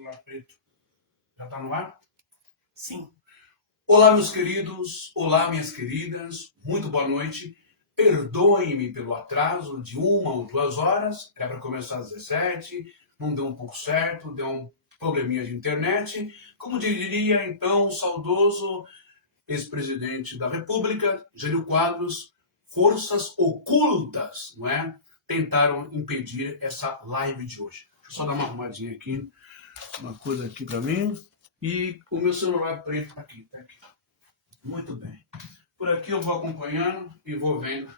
Celular preto. Já está no ar? Sim. Olá, meus queridos. Olá, minhas queridas. Muito boa noite. Perdoem-me pelo atraso de 1 ou 2 horas. Era para começar às 17. Não deu um pouco certo. Deu um probleminha de internet. Como diria, então, o saudoso ex-presidente da República, Jânio Quadros, forças ocultas, não é? Tentaram impedir essa live de hoje. Deixa eu só dar uma arrumadinha aqui. Uma coisa aqui para mim. E o meu celular preto tá aqui. Muito bem. Por aqui eu vou acompanhando e vou vendo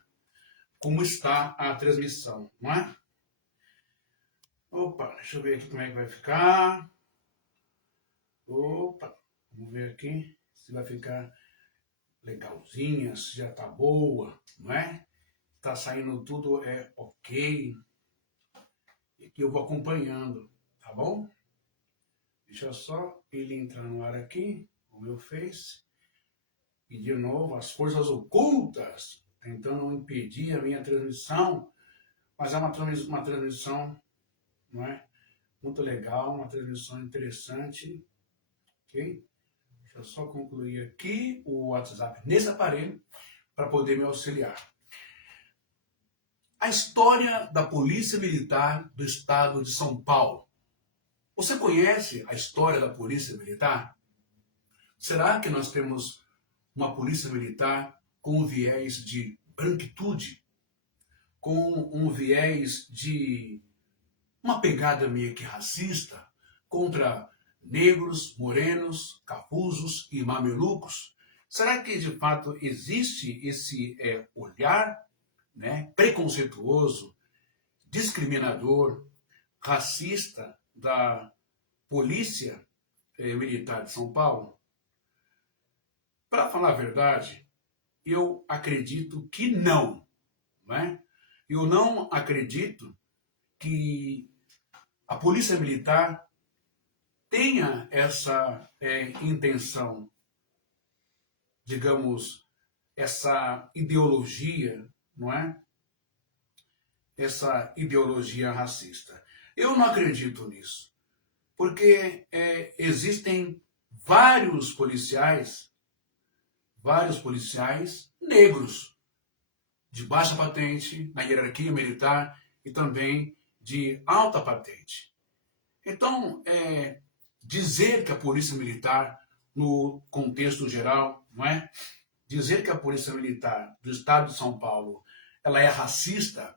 como está a transmissão, não é? Opa, deixa eu ver aqui como é que vai ficar. Opa, vamos ver aqui se vai ficar legalzinha, se já tá boa, não é? Tá saindo tudo ok. E aqui eu vou acompanhando, tá bom? Deixa só ele entrar no ar aqui, o meu Face. E de novo, as forças ocultas tentando impedir a minha transmissão. Mas é uma transmissão, não é? Muito legal, uma transmissão interessante. Ok? Deixa eu só concluir aqui o WhatsApp nesse aparelho para poder me auxiliar. A história da Polícia Militar do Estado de São Paulo. Você conhece a história da Polícia Militar? Será que nós temos uma Polícia Militar com um viés de branquitude? Com um viés de uma pegada meio que racista contra negros, morenos, capuzos e mamelucos? Será que de fato existe esse olhar, né, preconceituoso, discriminador, racista da Polícia Militar de São Paulo? Para falar a verdade, eu acredito que não, não é? Eu não acredito que a Polícia Militar tenha essa intenção, digamos, essa ideologia, não é? Essa ideologia racista. Eu não acredito nisso, porque existem vários policiais negros, de baixa patente, na hierarquia militar, e também de alta patente. Então, dizer que a Polícia Militar, no contexto geral, não é? Dizer que a Polícia Militar do Estado de São Paulo ela é racista,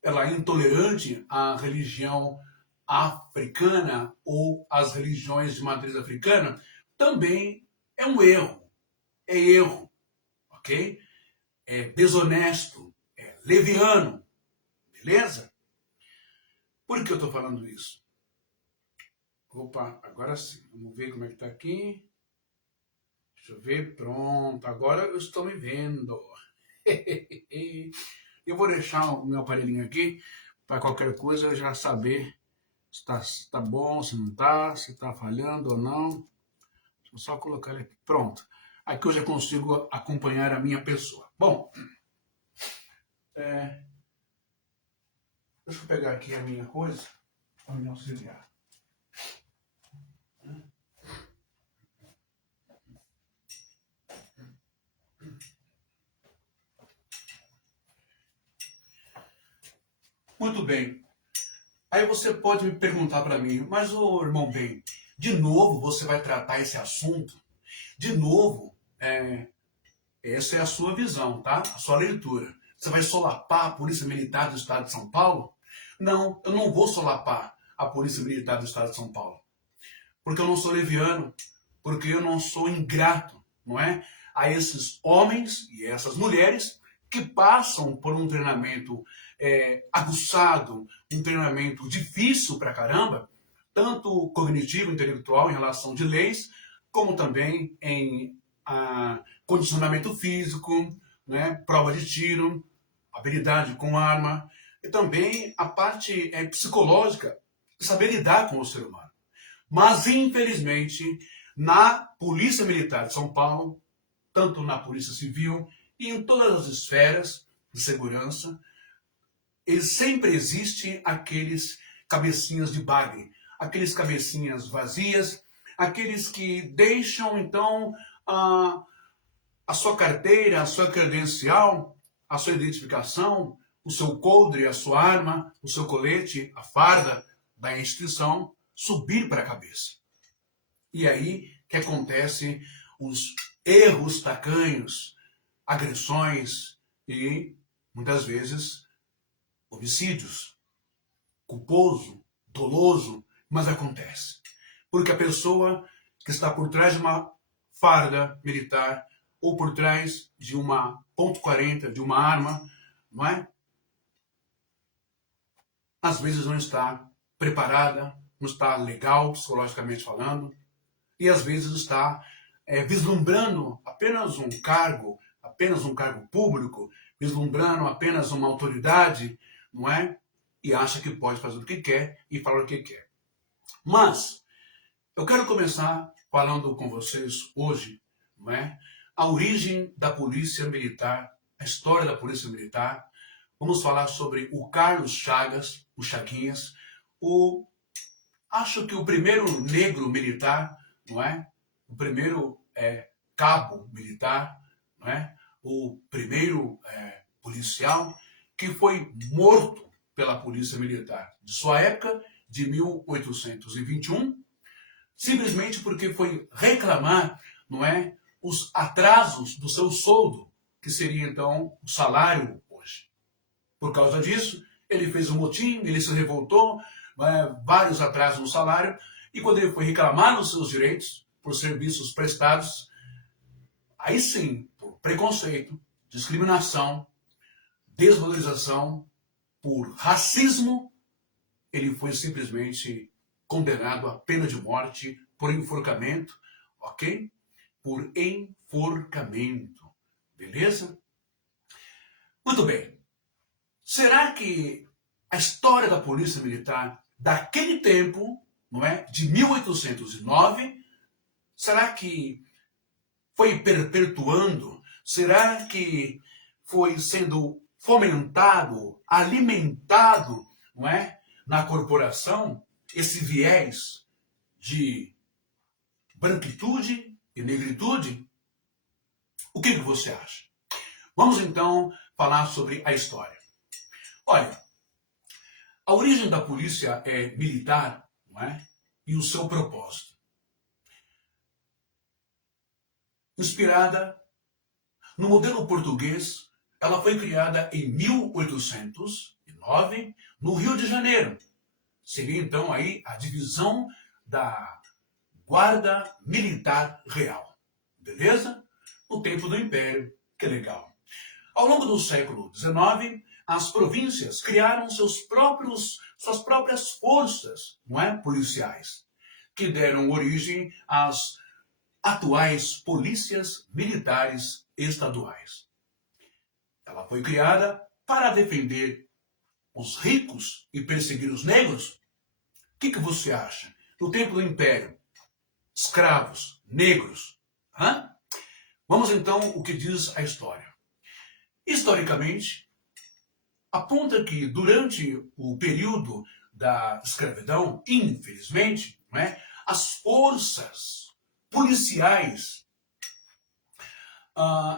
ela é intolerante à religião africana ou às religiões de matriz africana, também é um erro. É erro, ok? É desonesto, é leviano, beleza? Por que eu estou falando isso? Opa, agora sim. Vamos ver como é que está aqui. Deixa eu ver. Pronto, agora eu estou me vendo. Eu vou deixar o meu aparelhinho aqui para qualquer coisa eu já saber se está bom, se não está, se está falhando ou não. Deixa eu só colocar ele aqui. Pronto. Aqui eu já consigo acompanhar a minha pessoa. Bom, deixa eu pegar aqui a minha coisa para me auxiliar. Muito bem. Aí você pode me perguntar para mim, mas ô irmão bem, de novo você vai tratar esse assunto? De novo, essa é a sua visão, tá? A sua leitura. Você vai solapar a Polícia Militar do Estado de São Paulo? Não, eu não vou solapar a Polícia Militar do Estado de São Paulo. Porque eu não sou leviano, porque eu não sou ingrato, não é? A esses homens e essas mulheres que passam por um treinamento aguçado, um treinamento difícil pra caramba, tanto cognitivo, intelectual, em relação de leis, como também em condicionamento físico, né, prova de tiro, habilidade com arma, e também a parte psicológica, saber lidar com o ser humano. Mas, infelizmente, na Polícia Militar de São Paulo, tanto na Polícia Civil e em todas as esferas de segurança, sempre existem aqueles cabecinhas de bagre, aqueles cabecinhas vazias, aqueles que deixam então a sua carteira, a sua credencial, a sua identificação, o seu coldre, a sua arma, o seu colete, a farda da instituição subir para a cabeça. E aí que acontece os erros tacanhos, agressões e, muitas vezes, homicídios. Culposo, doloso, mas acontece. Porque a pessoa que está por trás de uma farda militar ou por trás de uma .40, de uma arma, não é? Às vezes não está preparada, não está legal, psicologicamente falando, e às vezes está vislumbrando apenas um cargo público, vislumbrando apenas uma autoridade, não é? E acha que pode fazer o que quer e falar o que quer. Mas eu quero começar falando com vocês hoje, não é? A origem da Polícia Militar, a história da Polícia Militar. Vamos falar sobre o Carlos Chagas, o Chaguinhas, acho que o primeiro negro militar, não é? O primeiro cabo militar, não é? O primeiro policial que foi morto pela Polícia Militar de sua época, de 1821, simplesmente porque foi reclamar, não é, os atrasos do seu soldo, que seria então o salário hoje. Por causa disso, ele fez um motim, ele se revoltou, vários atrasos no salário, e quando ele foi reclamar dos seus direitos por serviços prestados, aí sim, por preconceito, discriminação, desvalorização, por racismo, ele foi simplesmente condenado à pena de morte por enforcamento, ok? Por enforcamento, beleza? Muito bem. Será que a história da Polícia Militar daquele tempo, não é, de 1809, será que foi perpetuando? Será que foi sendo fomentado, alimentado, não é, na corporação, esse viés de branquitude e negritude? O que você acha? Vamos então falar sobre a história. Olha, a origem da polícia militar, não é? E o seu propósito. Inspirada no modelo português, ela foi criada em 1809, no Rio de Janeiro. Seria então aí a divisão da Guarda Militar Real. Beleza? No tempo do Império. Que legal. Ao longo do século XIX, as províncias criaram suas próprias forças, não é, policiais, que deram origem às atuais polícias militares estaduais. Ela foi criada para defender os ricos e perseguir os negros? O que você acha? No tempo do Império, escravos, negros. Hã? Vamos então o que diz a história. Historicamente, aponta que durante o período da escravidão, infelizmente, não é, as forças policiais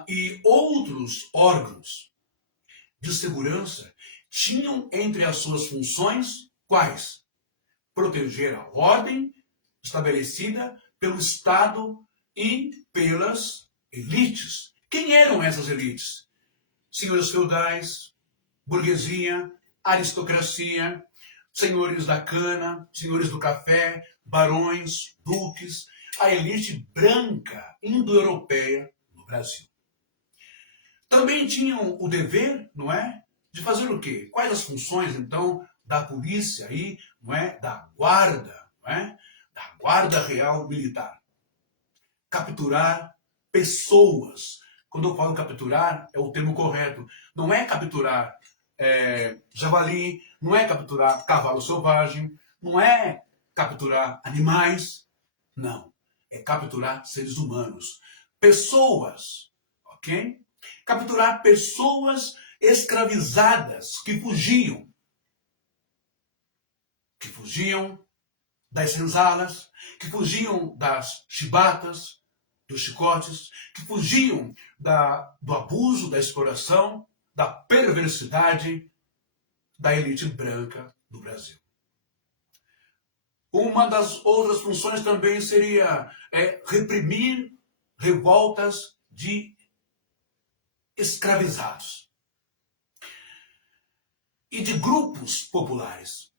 e outros órgãos de segurança tinham entre as suas funções quais? Proteger a ordem estabelecida pelo Estado e pelas elites. Quem eram essas elites? Senhores feudais, burguesia, aristocracia, senhores da cana, senhores do café, barões, duques, a elite branca indo-europeia no Brasil. Também tinham o dever, não é, de fazer o quê? Quais as funções, então, da polícia aí, não é, da guarda, não é, da Guarda Real Militar? Capturar pessoas. Quando eu falo capturar, é o termo correto. Não é capturar javali, não é capturar cavalo selvagem, não é capturar animais, não. É capturar seres humanos. Pessoas, ok? Capturar pessoas escravizadas que fugiam das senzalas, que fugiam das chibatas, dos chicotes, que fugiam do abuso, da exploração, da perversidade da elite branca do Brasil. Uma das outras funções também seria reprimir revoltas de escravizados e de grupos populares.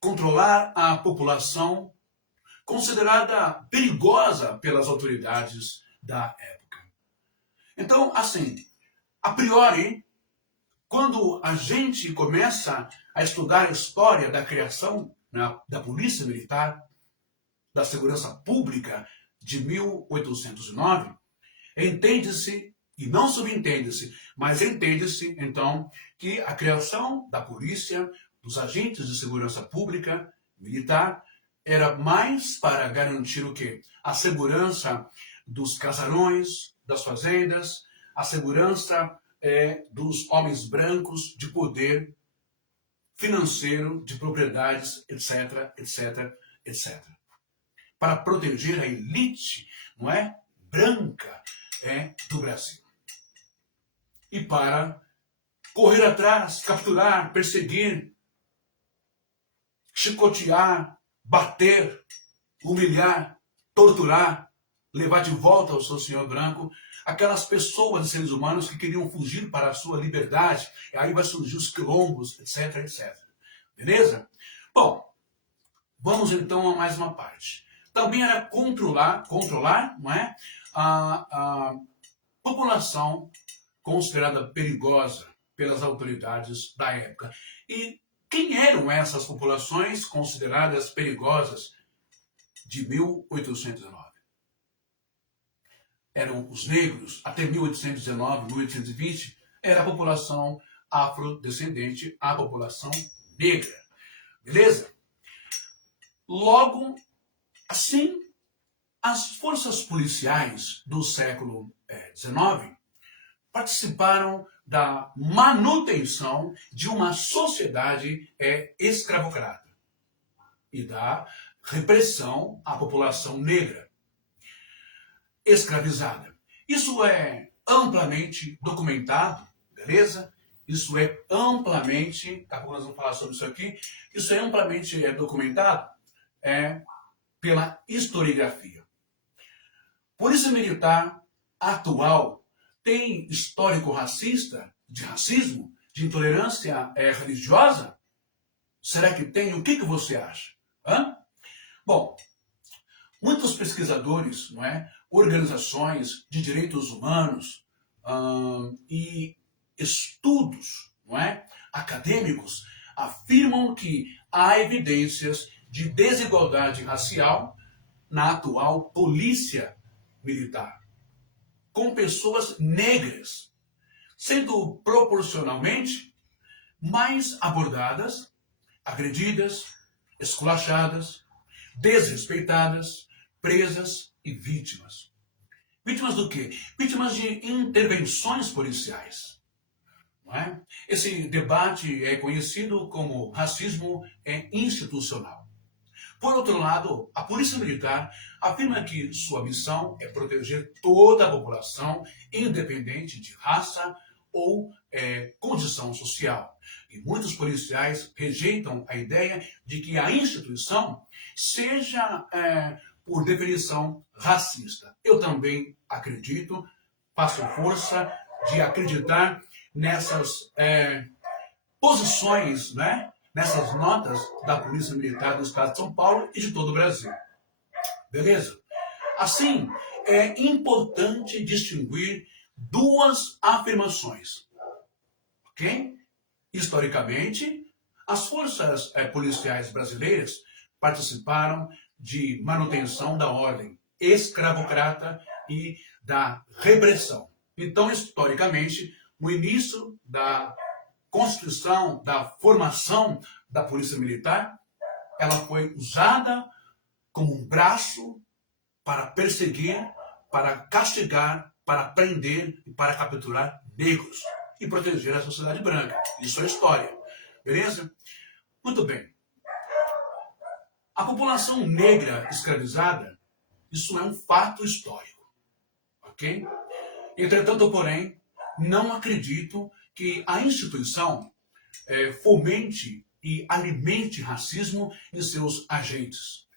Controlar a população considerada perigosa pelas autoridades da época. Então, assim, a priori, quando a gente começa a estudar a história da criação da Polícia Militar, da Segurança Pública de 1809, entende-se, e não subentende-se, mas entende-se, então, que a criação da polícia, dos agentes de segurança pública, militar, era mais para garantir o quê? A segurança dos casarões, das fazendas, a segurança dos homens brancos de poder financeiro, de propriedades, etc, etc, etc. Para proteger a elite, não é, branca do Brasil. E para correr atrás, capturar, perseguir, chicotear, bater, humilhar, torturar, levar de volta ao seu senhor branco aquelas pessoas e seres humanos que queriam fugir para a sua liberdade. E aí vai surgir os quilombos, etc, etc. Beleza? Bom, vamos então a mais uma parte. Também era controlar, não é, a população considerada perigosa pelas autoridades da época. E quem eram essas populações consideradas perigosas de 1819? Eram os negros. Até 1819, 1820, era a população afrodescendente, a população negra. Beleza? Logo, assim, as forças policiais do século XIX participaram da manutenção de uma sociedade escravocrata e da repressão à população negra escravizada. Isso é amplamente documentado, beleza? Isso é amplamente, daqui a pouco nós vamos falar sobre isso aqui, isso é amplamente documentado pela historiografia. Polícia Militar atual tem histórico racista, de racismo, de intolerância religiosa? Será que tem? O que você acha? Bom, muitos pesquisadores, não é, organizações de direitos humanos e estudos, não é, acadêmicos afirmam que há evidências de desigualdade racial na atual polícia militar, com pessoas negras sendo proporcionalmente mais abordadas, agredidas, esculachadas, desrespeitadas, presas e vítimas. Vítimas do quê? Vítimas de intervenções policiais. Não é? Esse debate é conhecido como racismo institucional. Por outro lado, a Polícia Militar afirma que sua missão é proteger toda a população, independente de raça ou condição social. E muitos policiais rejeitam a ideia de que a instituição seja, por definição, racista. Eu também acredito, faço força de acreditar nessas posições, né? Nessas notas da Polícia Militar do Estado de São Paulo e de todo o Brasil. Beleza? Assim, é importante distinguir duas afirmações. Ok? Historicamente, as forças policiais brasileiras participaram de manutenção da ordem escravocrata e da repressão. Então, historicamente, no início da Constituição, da formação da Polícia Militar, ela foi usada como um braço para perseguir, para castigar, para prender e para capturar negros e proteger a sociedade branca. Isso é história. Beleza? Muito bem. A população negra escravizada, isso é um fato histórico, ok? Entretanto, porém, não acredito que a instituição fomente e alimente racismo em seus agentes,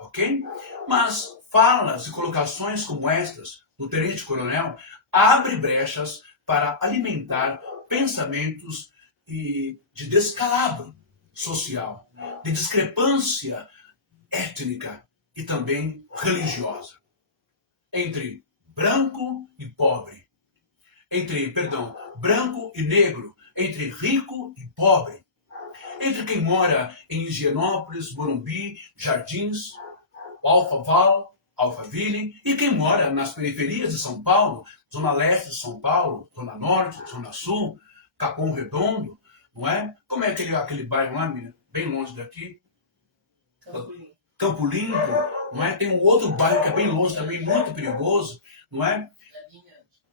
ok? Mas falas e colocações como estas do tenente-coronel abrem brechas para alimentar pensamentos de descalabro social, de discrepância étnica e também religiosa entre branco e pobre, branco e negro, entre rico e pobre, entre quem mora em Higienópolis, Morumbi, Jardins, Alphaville, e quem mora nas periferias de São Paulo, Zona Leste de São Paulo, Zona Norte, Zona Sul, Capão Redondo, não é? Como é aquele bairro lá, bem longe daqui? Campo Limpo, não é? Tem um outro bairro que é bem longe também, muito perigoso, não é?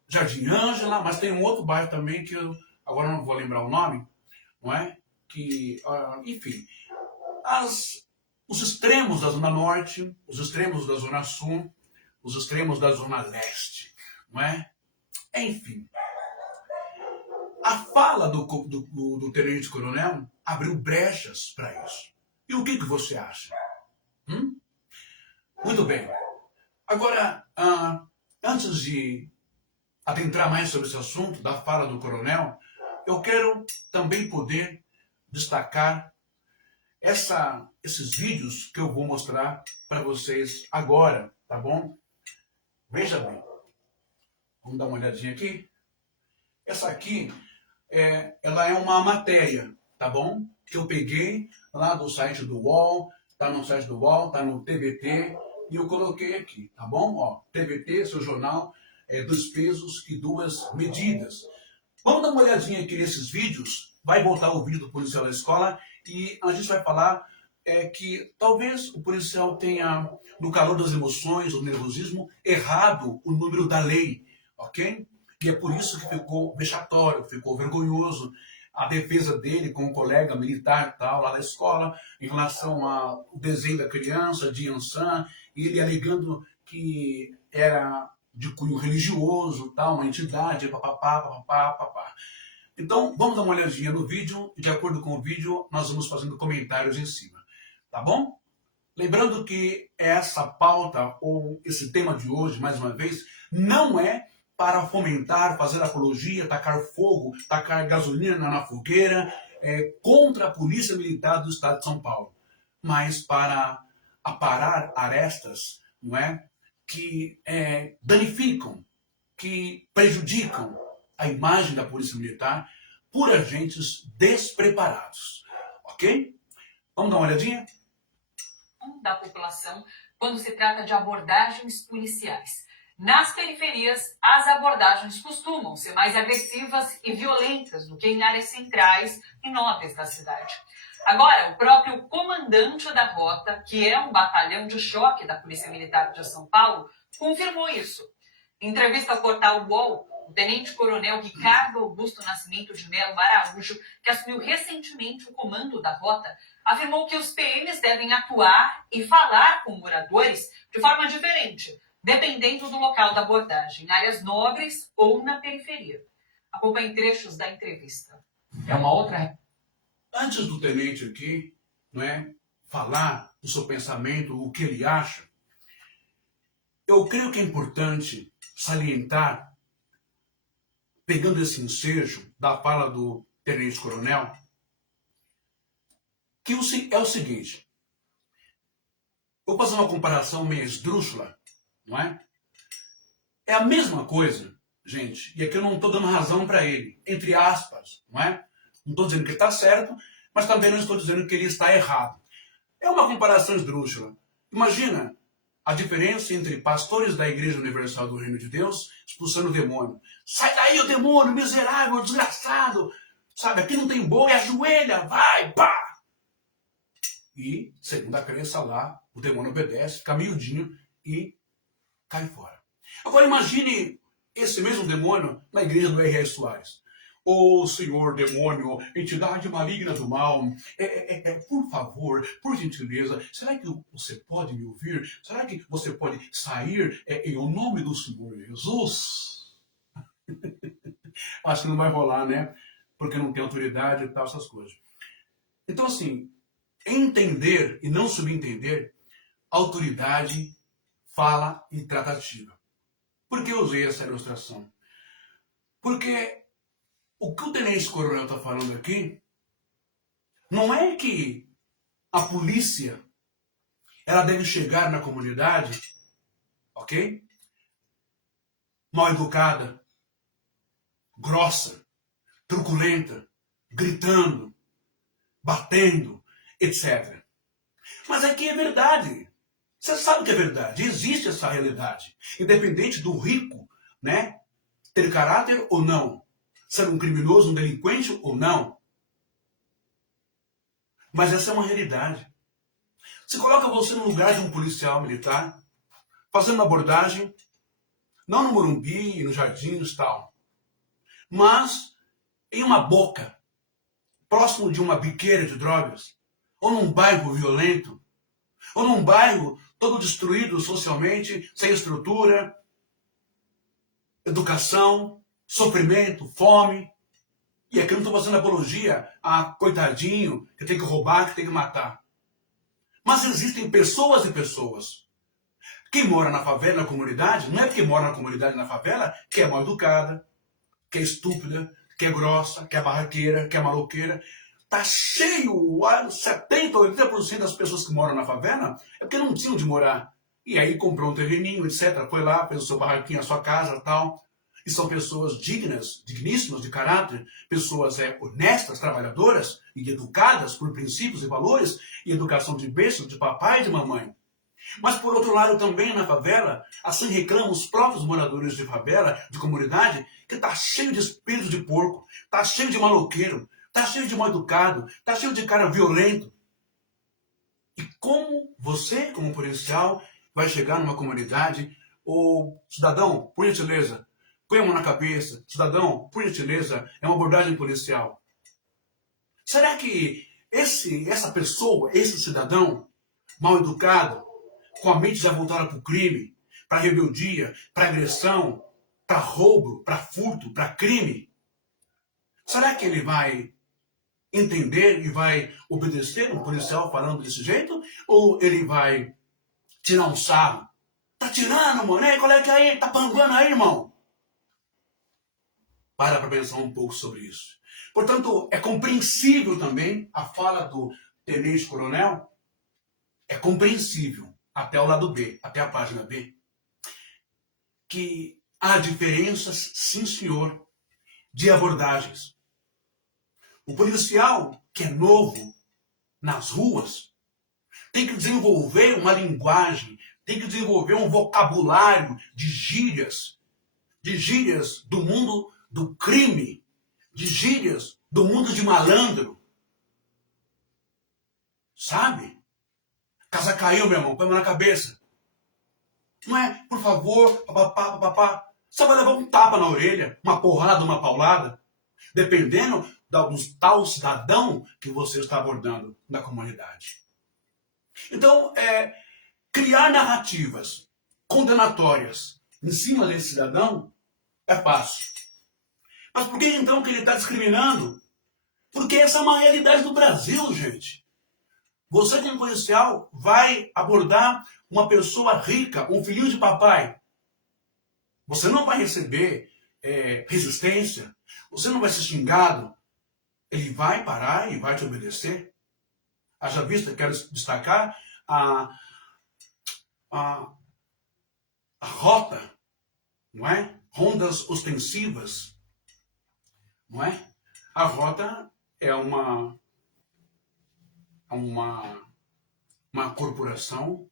Jardim Ângela, mas tem um outro bairro também que eu agora não vou lembrar o nome, não é? Que, enfim, os extremos da Zona Norte, os extremos da Zona Sul, os extremos da Zona Leste, não é? Enfim, a fala do tenente-coronel abriu brechas para isso. E o que você acha? Muito bem. Agora, antes de adentrar mais sobre esse assunto da fala do coronel, eu quero também poder destacar esses vídeos que eu vou mostrar para vocês agora, tá bom? Veja bem. Vamos dar uma olhadinha aqui. Essa aqui, ela é uma matéria, tá bom? Que eu peguei lá do site do UOL, tá no site do UOL, tá no TVT, e eu coloquei aqui, tá bom? Ó, TVT, seu jornal, 2 pesos e 2 medidas. Vamos dar uma olhadinha aqui nesses vídeos. Vai voltar o vídeo do policial da escola e a gente vai falar que talvez o policial tenha, no calor das emoções, do nervosismo, errado o número da lei, ok? E é por isso que ficou vexatório, ficou vergonhoso a defesa dele com um colega militar tal, lá da escola, em relação ao desenho da criança, de Yansan, e ele alegando que era de cunho religioso, tal, uma entidade, papapá. Então, vamos dar uma olhadinha no vídeo, e de acordo com o vídeo, nós vamos fazendo comentários em cima, tá bom? Lembrando que essa pauta, ou esse tema de hoje, mais uma vez, não é para fomentar, fazer apologia, tacar fogo, tacar gasolina na fogueira, contra a Polícia Militar do Estado de São Paulo, mas para aparar arestas, não é? Que danificam, que prejudicam a imagem da Polícia Militar por agentes despreparados. Ok? Vamos dar uma olhadinha? Da população quando se trata de abordagens policiais. Nas periferias, as abordagens costumam ser mais agressivas e violentas do que em áreas centrais e nobres da cidade. Agora, o próprio comandante da rota, que é um batalhão de choque da Polícia Militar de São Paulo, confirmou isso. Em entrevista ao portal UOL, o tenente-coronel Ricardo Augusto Nascimento de Melo Araújo, que assumiu recentemente o comando da rota, afirmou que os PMs devem atuar e falar com moradores de forma diferente, dependendo do local da abordagem, em áreas nobres ou na periferia. Acompanhe trechos da entrevista. É uma outra... Antes do tenente aqui, não é, falar o seu pensamento, o que ele acha, eu creio que é importante salientar, pegando esse ensejo da fala do tenente-coronel, que é o seguinte. Vou fazer uma comparação meio esdrúxula, não é? É a mesma coisa, gente, e aqui eu não estou dando razão para ele, entre aspas, não é? Não estou dizendo que ele está certo, mas também não estou dizendo que ele está errado. É uma comparação esdrúxula. Imagina a diferença entre pastores da Igreja Universal do Reino de Deus expulsando o demônio. Sai daí, o demônio, miserável, desgraçado! Sabe, aqui não tem boi, ajoelha, vai, pá! E, segundo a crença lá, o demônio obedece, fica miudinho e cai fora. Agora imagine esse mesmo demônio na igreja do R.R. Soares. Ô senhor demônio, entidade maligna do mal, por favor, por gentileza, será que você pode me ouvir? Será que você pode sair em o nome do Senhor Jesus? Acho que não vai rolar, né? Porque não tem autoridade e tal, essas coisas. Então, assim, entender e não subentender, autoridade, fala e tratativa. Por que eu usei essa ilustração? Porque o que o tenente coronel está falando aqui não é que a polícia ela deve chegar na comunidade, ok? Mal educada, grossa, truculenta, gritando, batendo, etc. Mas aqui é verdade. Você sabe que é verdade. Existe essa realidade. Independente do rico, né, ter caráter ou não, ser um criminoso, um delinquente ou não. Mas essa é uma realidade. Se coloca você no lugar de um policial militar, fazendo uma abordagem, não no Morumbi, nos jardins e tal, mas em uma boca, próximo de uma biqueira de drogas, ou num bairro violento, ou num bairro todo destruído socialmente, sem estrutura, educação, sofrimento, fome. E aqui eu não estou fazendo apologia a coitadinho que tem que roubar, que tem que matar. Mas existem pessoas e pessoas. Quem mora na favela, na comunidade, não é porque mora na comunidade, na favela, que é mal educada, que é estúpida, que é grossa, que é barraqueira, que é maloqueira. Tá cheio, 70%, 80% das pessoas que moram na favela é porque não tinham de morar. E aí comprou um terreninho, etc. Foi lá, fez o seu barraquinho, a sua casa, tal. E são pessoas dignas, digníssimas de caráter, pessoas honestas, trabalhadoras e educadas por princípios e valores e educação de berço, de papai e de mamãe. Mas por outro lado também na favela, assim reclamam os próprios moradores de favela, de comunidade, que está cheio de espírito de porco, está cheio de maloqueiro, está cheio de mal educado, está cheio de cara violento. E como você, como policial, vai chegar numa comunidade, ou cidadão, por gentileza, põe a mão na cabeça, cidadão, por gentileza, é uma abordagem policial. Será que essa pessoa, esse cidadão, mal educado, com a mente já voltada para o crime, para rebeldia, para agressão, para roubo, para furto, para crime, será que ele vai entender e vai obedecer um policial falando desse jeito? Ou ele vai tirar um sarro? Tá tirando, mano? Qual é que é aí? Tá panguando aí, irmão? Para pensar um pouco sobre isso. Portanto, é compreensível também a fala do tenente-coronel, é compreensível até o lado B, até a página B, que há diferenças, sim senhor, de abordagens. O policial, que é novo nas ruas, tem que desenvolver uma linguagem, tem que desenvolver um vocabulário de gírias do mundo do crime, de gírias do mundo de malandro. Sabe? Casa caiu, meu irmão, põe a mão na cabeça. Não é, por favor, papapá, papapá. Você vai levar um tapa na orelha, uma porrada, uma paulada, dependendo do tal cidadão que você está abordando na comunidade. Então, criar narrativas condenatórias em cima desse cidadão é fácil. Mas por que então que ele está discriminando? Porque essa é uma realidade do Brasil, gente. Você, como policial, vai abordar uma pessoa rica, um filhinho de papai. Você não vai receber resistência, você não vai ser xingado. Ele vai parar e vai te obedecer. Haja vista, quero destacar a rota, não é? Rondas ostensivas, não é? A rota é uma corporação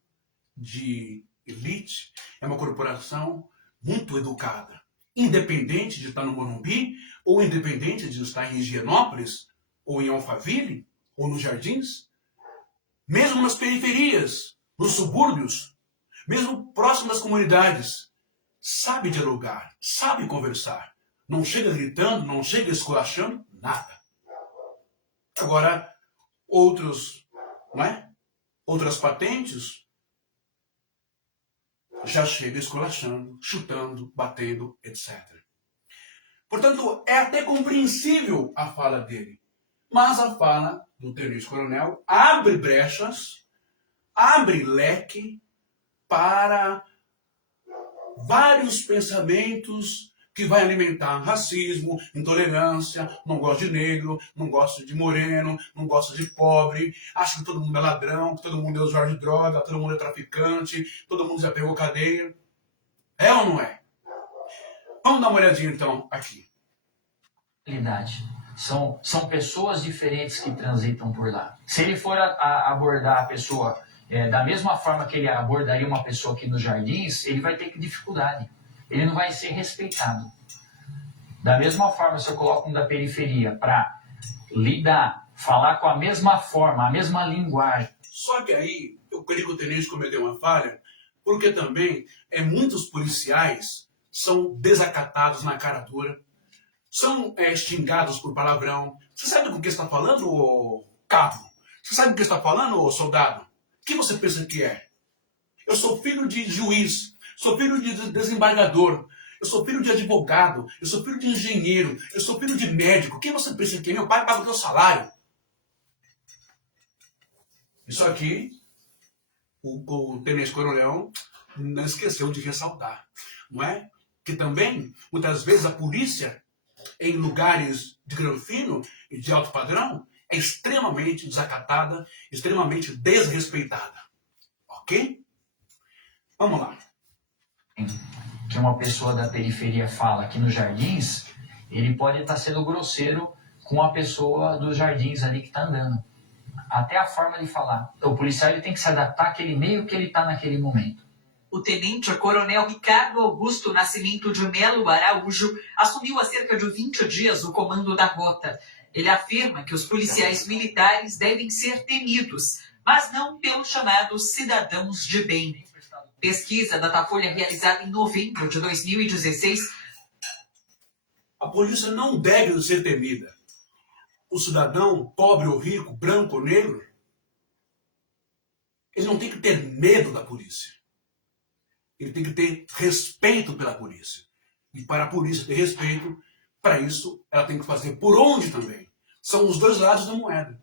de elite, é uma corporação muito educada. Independente de estar no Morumbi, ou independente de estar em Higienópolis, ou em Alphaville, ou nos Jardins, mesmo nas periferias, nos subúrbios, mesmo próximo das comunidades, sabe dialogar, sabe conversar. não chega gritando, não chega esculachando, nada. Agora, outros, não é? Outras patentes já chega esculachando, chutando, batendo, etc. Portanto, é até compreensível a fala dele. Mas a fala do tenente-coronel abre brechas, abre leque para vários pensamentos que vai alimentar racismo, intolerância, não gosto de negro, não gosto de moreno, não gosto de pobre, acho que todo mundo é ladrão, que todo mundo é usuário de droga, todo mundo é traficante, todo mundo já pegou cadeia. É ou não é? Vamos dar uma olhadinha então aqui. São pessoas diferentes que transitam por lá. Se ele for abordar a pessoa da mesma forma que ele abordaria uma pessoa aqui nos Jardins, ele vai ter dificuldade. Ele não vai ser respeitado. Da mesma forma, se eu coloco um da periferia para lidar, falar com a mesma forma, a mesma linguagem. Só que aí, eu creio que o tenente cometeu uma falha, porque também muitos policiais são desacatados na cara dura, são xingados por palavrão. Você sabe do que está falando, ô cabo? Você sabe do que está falando, ô soldado? O que você pensa que é? Eu sou filho de juiz, sou filho de desembargador, eu sou filho de advogado, eu sou filho de engenheiro, eu sou filho de médico. Quem você pensa que é? Meu pai paga o teu salário. Isso aqui, o tenente-coronel não esqueceu de ressaltar, não é? Que também, muitas vezes, a polícia, em lugares de granfino e de alto padrão, é extremamente desacatada, extremamente desrespeitada. Ok? Vamos lá. Que uma pessoa da periferia fala aqui nos Jardins, ele pode estar sendo grosseiro com a pessoa dos Jardins ali que está andando. Até a forma de falar. Então, o policial ele tem que se adaptar àquele meio que ele está naquele momento. O tenente-coronel Ricardo Augusto Nascimento de Melo Araújo assumiu há cerca de 20 dias o comando da rota. Ele afirma que os policiais militares devem ser temidos, mas não pelos chamados cidadãos de bem. Pesquisa Datafolha realizada em novembro de 2016. A polícia não deve ser temida. O cidadão, pobre ou rico, branco ou negro, ele não tem que ter medo da polícia. Ele tem que ter respeito pela polícia. E para a polícia ter respeito, para isso, ela tem que fazer por onde também. São os dois lados da moeda.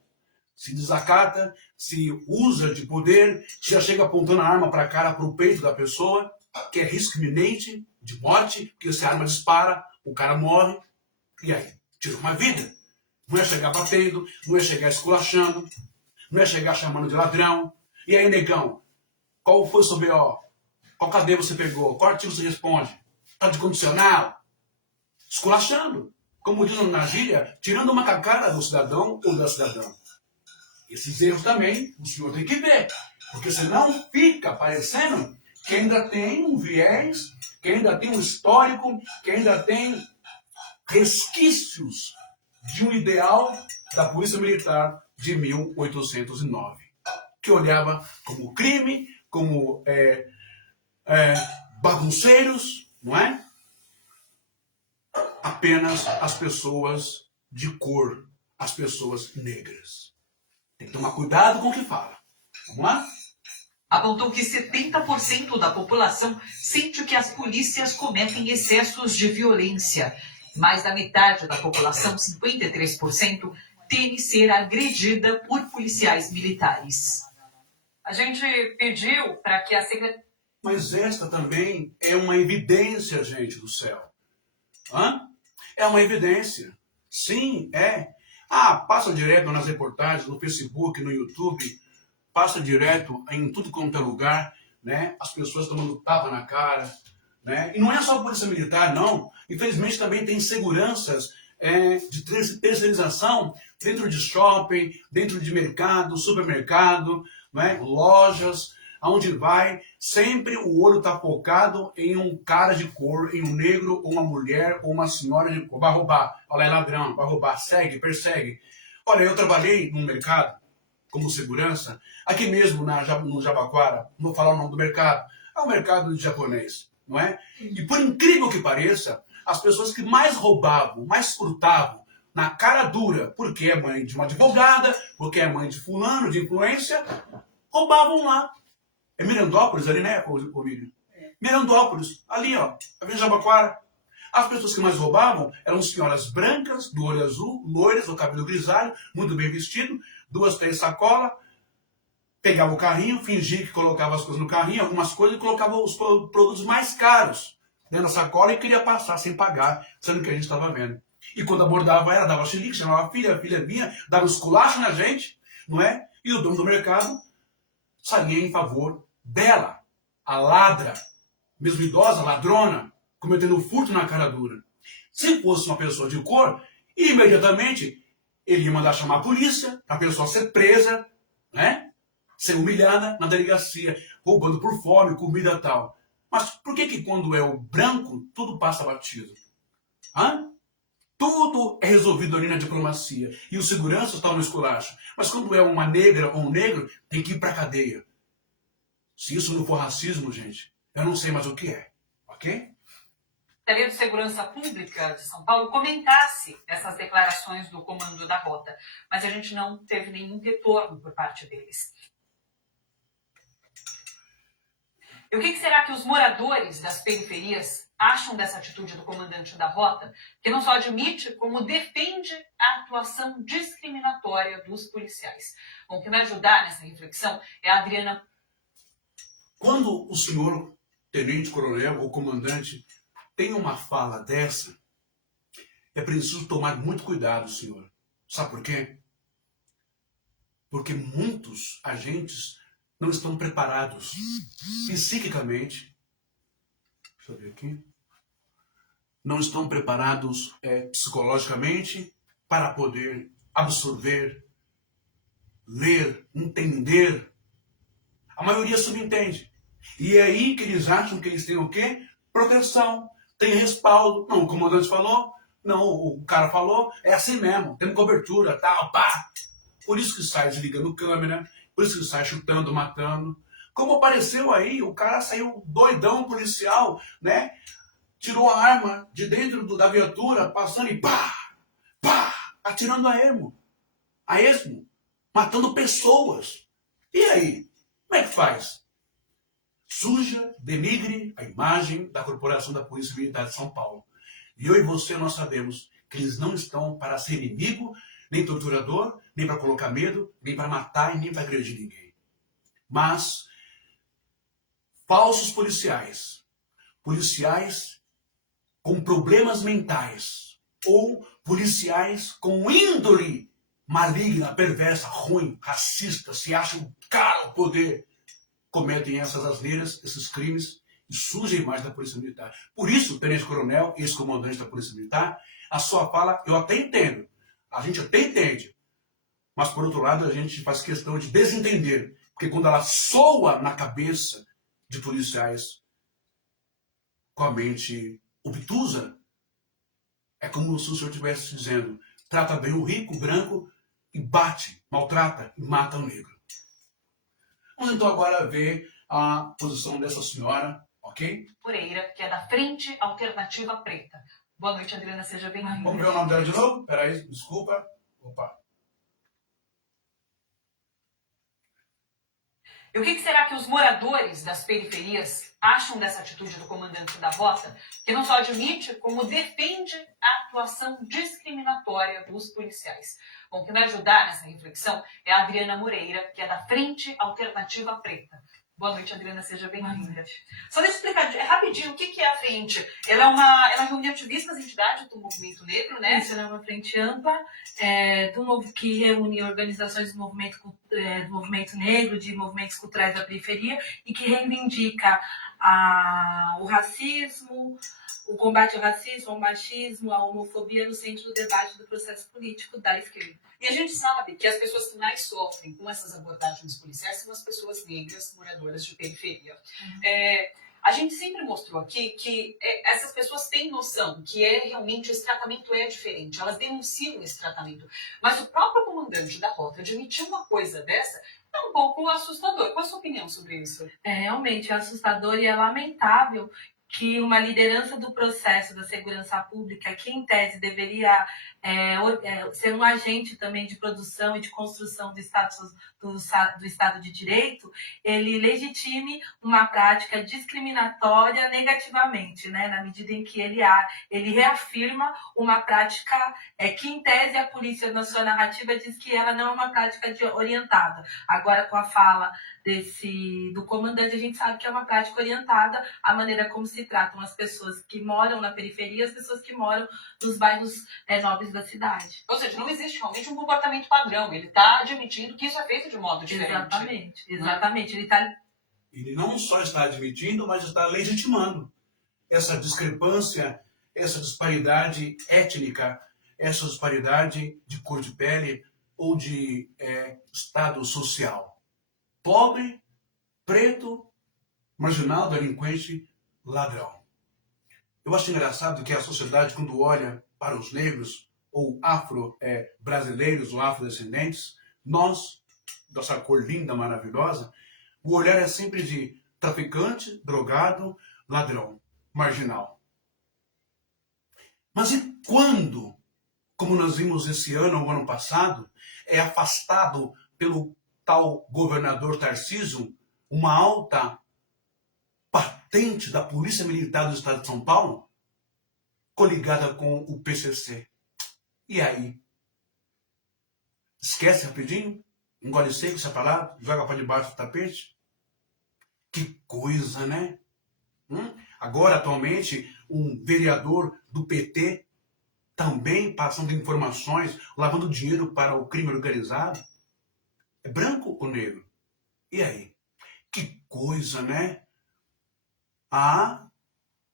Se desacata, se usa de poder, se já chega apontando a arma para a cara, para o peito da pessoa, que é risco iminente de morte, porque se a arma dispara, o cara morre, e aí? Tira uma vida. Não é chegar batendo, não é chegar esculachando, não é chegar chamando de ladrão. E aí, negão, qual foi o seu BO? Qual cadeia você pegou? Qual artigo você responde? Tá de condicional? Esculachando. Como diz na gíria, tirando uma cacada do cidadão ou da cidadã. Esses erros também o senhor tem que ver. Porque senão fica parecendo que ainda tem um viés, que ainda tem um histórico, que ainda tem resquícios de um ideal da Polícia Militar de 1809. Que olhava como crime, como bagunceiros, não é? Apenas as pessoas de cor, as pessoas negras. Tem que tomar cuidado com o que fala. Vamos lá? Apontou que 70% da população sente que as polícias cometem excessos de violência. Mais da metade da população, 53%, teme ser agredida por policiais militares. A gente pediu para que a Secretaria... Mas esta também é uma evidência, gente do céu. Hã? É uma evidência. Sim, é. Passa direto nas reportagens, no Facebook, no YouTube, passa direto em tudo quanto é lugar, né? As pessoas tomando tapa na cara, né? E não é só a polícia militar, não. Infelizmente também tem seguranças de terceirização dentro de shopping, dentro de mercado, supermercado, né? Lojas, aonde vai, sempre o olho está focado em um cara de cor, em um negro, ou uma mulher, ou uma senhora de cor. Vai roubar, olha, é ladrão, vai roubar, segue, persegue. Olha, eu trabalhei num mercado como segurança, aqui mesmo no Jabaquara, não vou falar o nome do mercado, é um mercado de japonês, não é? E por incrível que pareça, as pessoas que mais roubavam, mais furtavam, na cara dura, porque é mãe de uma advogada, porque é mãe de fulano, de influência, roubavam lá. É Mirandópolis ali, né, Omílio? Mirandópolis, ali, ó, Avenida Jabaquara. As pessoas que mais roubavam eram senhoras brancas, do olho azul, loiras, do cabelo grisalho, muito bem vestido, 2, 3 sacolas, pegava o carrinho, fingia que colocava as coisas no carrinho, algumas coisas, e colocava os produtos mais caros dentro da sacola e queria passar sem pagar, sendo que a gente estava vendo. E quando abordava ela, dava xilique, chamava a filha vinha, dava uns culachos na gente, não é? E o dono do mercado saía em favor dela, a ladra, mesmo idosa, ladrona, cometendo um furto na cara dura. Se fosse uma pessoa de cor, imediatamente ele ia mandar chamar a polícia, para a pessoa ser presa, né? Ser humilhada na delegacia, roubando por fome, comida e tal. Mas por que quando é o branco, tudo passa batido? Hã? Tudo é resolvido ali na diplomacia. E os seguranças estão no esculacho. Mas quando é uma negra ou um negro, tem que ir para a cadeia. Se isso não for racismo, gente, eu não sei mais o que é. Ok? Secretaria de Segurança Pública de São Paulo comentasse essas declarações do comando da rota, mas a gente não teve nenhum retorno por parte deles. E o que será que os moradores das periferias acham dessa atitude do comandante da rota, que não só admite, como defende a atuação discriminatória dos policiais? Bom, quem vai ajudar nessa reflexão é a Adriana. Quando o senhor tenente-coronel ou comandante tem uma fala dessa, é preciso tomar muito cuidado, senhor. Sabe por quê? Porque muitos agentes não estão preparados psiquicamente. Deixa eu ver aqui. Não estão preparados psicologicamente para poder absorver, ler, entender. A maioria subentende. E é aí que eles acham que eles têm o quê? Proteção, tem respaldo. Não, o comandante falou, não, o cara falou, é assim mesmo, tem cobertura, tal, pá. Por isso que sai desligando câmera, por isso que sai chutando, matando. Como apareceu aí, o cara saiu doidão policial, né? Tirou a arma de dentro da viatura, passando e pá, pá, atirando a esmo, matando pessoas. E aí, como é que faz? Suja, denigre a imagem da Corporação da Polícia Militar de São Paulo. E eu e você, nós sabemos que eles não estão para ser inimigo, nem torturador, nem para colocar medo, nem para matar e nem para agredir ninguém. Mas falsos policiais com problemas mentais, ou policiais com índole maligna, perversa, ruim, racista, se acham cara ao poder, cometem essas asneiras, esses crimes, e suja a imagem da Polícia Militar. Por isso, tenente-coronel, ex-comandante da Polícia Militar, a sua fala eu até entendo, a gente até entende, mas por outro lado a gente faz questão de desentender, porque quando ela soa na cabeça de policiais com a mente obtusa, é como se o senhor estivesse dizendo, trata bem o rico, o branco, e bate, maltrata e mata o negro. Vamos então agora ver a posição dessa senhora, ok? Moreira, que é da Frente Alternativa Preta. Boa noite, Adriana, seja bem-vinda. Vamos ver o nome dela de novo? Peraí, desculpa. Opa. E o que será que os moradores das periferias acham dessa atitude do comandante da rota, que não só admite, como defende a atuação discriminatória dos policiais? Bom, quem vai ajudar nessa reflexão é a Adriana Moreira, que é da Frente Alternativa Preta. Boa noite, Adriana, seja bem-vinda. Só deixa eu explicar rapidinho o que é a frente. Ela reúne ativistas e entidades do movimento negro, né? Isso, ela é uma frente ampla que reúne organizações do movimento negro, de movimentos culturais da periferia e que reivindica o racismo, o combate ao racismo, ao machismo, à homofobia no centro do debate do processo político da esquerda. E a gente sabe que as pessoas que mais sofrem com essas abordagens policiais são as pessoas negras, moradoras de periferia. A gente sempre mostrou aqui que essas pessoas têm noção que realmente esse tratamento é diferente, elas denunciam esse tratamento. Mas o próprio comandante da rota admitir uma coisa dessa é um pouco assustador. Qual a sua opinião sobre isso? Realmente é assustador e é lamentável que uma liderança do processo da segurança pública, que em tese deveria ser um agente também de produção e de construção do Estado de Direito, ele legitime uma prática discriminatória negativamente, né? Na medida em que ele reafirma uma prática que, em tese, a polícia, na sua narrativa, diz que ela não é uma prática orientada. Agora, com a fala do comandante, a gente sabe que é uma prática orientada à maneira como se tratam as pessoas que moram na periferia, as pessoas que moram nos bairros nobres da cidade. Ou seja, não existe realmente um comportamento padrão. Ele está admitindo que isso é feito de modo diferente. Exatamente. Ele não só está admitindo, mas está legitimando essa discrepância, essa disparidade étnica, essa disparidade de cor de pele ou de estado social. Pobre, preto, marginal, delinquente, ladrão. Eu acho engraçado que a sociedade, quando olha para os negros, ou afro-brasileiros, ou afrodescendentes, nós, dessa cor linda, maravilhosa, o olhar é sempre de traficante, drogado, ladrão, marginal. Mas e quando, como nós vimos esse ano ou ano passado, é afastado pelo tal governador Tarcísio uma alta patente da Polícia Militar do Estado de São Paulo, coligada com o PCC? E aí? Esquece rapidinho? Engole seco essa palavra? Joga para debaixo do tapete? Que coisa, né? Agora, atualmente, um vereador do PT também passando informações, lavando dinheiro para o crime organizado. É branco ou negro? E aí? Que coisa, né? Há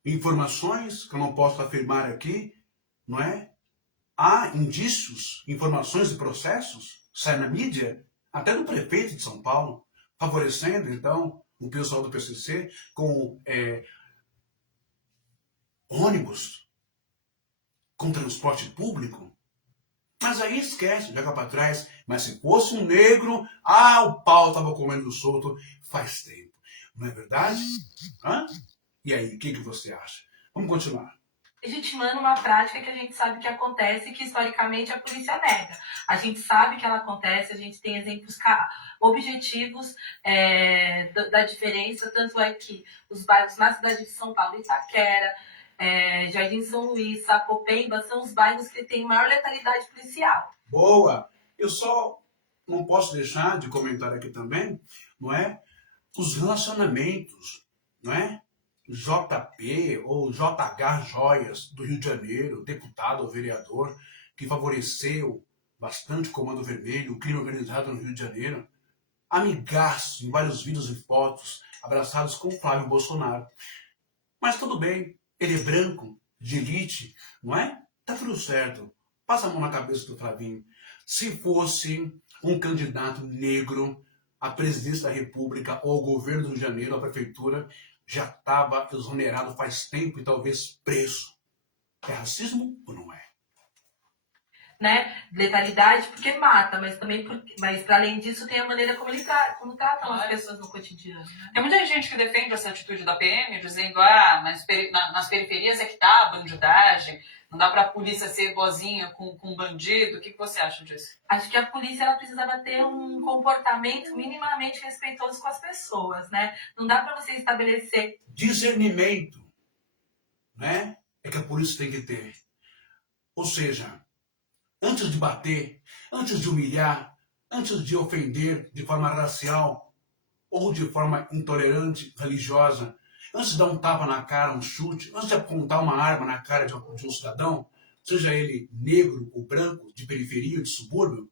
informações que eu não posso afirmar aqui, não é? Há indícios, informações e processos, sai na mídia, até do prefeito de São Paulo, favorecendo, então, o pessoal do PCC com ônibus, com transporte público. Mas aí esquece, joga para trás. Mas se fosse um negro, o pau estava comendo solto faz tempo. Não é verdade? E aí, o que você acha? Vamos continuar. Legitimando uma prática que a gente sabe que acontece e que historicamente a polícia nega. A gente sabe que ela acontece, a gente tem exemplos objetivos da diferença, tanto é que os bairros na cidade de São Paulo, Itaquera, Jardim São Luís, Sapopemba, são os bairros que têm maior letalidade policial. Boa! Eu só não posso deixar de comentar aqui também, não é? Os relacionamentos, não é? JP ou JH Joias, do Rio de Janeiro, deputado ou vereador, que favoreceu bastante o Comando Vermelho, o crime organizado no Rio de Janeiro. Amigaço em vários vídeos e fotos, abraçados com Flávio Bolsonaro. Mas tudo bem, ele é branco, de elite, não é? Tá tudo certo. Passa a mão na cabeça do Flavinho. Se fosse um candidato negro à presidência da República ou ao governo do Rio de Janeiro, à prefeitura, já estava exonerado faz tempo e talvez preso. É racismo ou não é? Né? Letalidade porque mata, mas também mas para além disso tem a maneira como tratam as pessoas no cotidiano. Né? Tem muita gente que defende essa atitude da PM, dizendo nas periferias é que tá a bandidagem, não dá para a polícia ser boazinha com bandido. O que você acha disso? Acho que a polícia ela precisava ter um comportamento minimamente respeitoso com as pessoas, né? Não dá para você estabelecer discernimento, né? É que a polícia tem que ter. Ou seja, antes de bater, antes de humilhar, antes de ofender de forma racial ou de forma intolerante, religiosa, antes de dar um tapa na cara, um chute, antes de apontar uma arma na cara de um cidadão, seja ele negro ou branco, de periferia ou de subúrbio,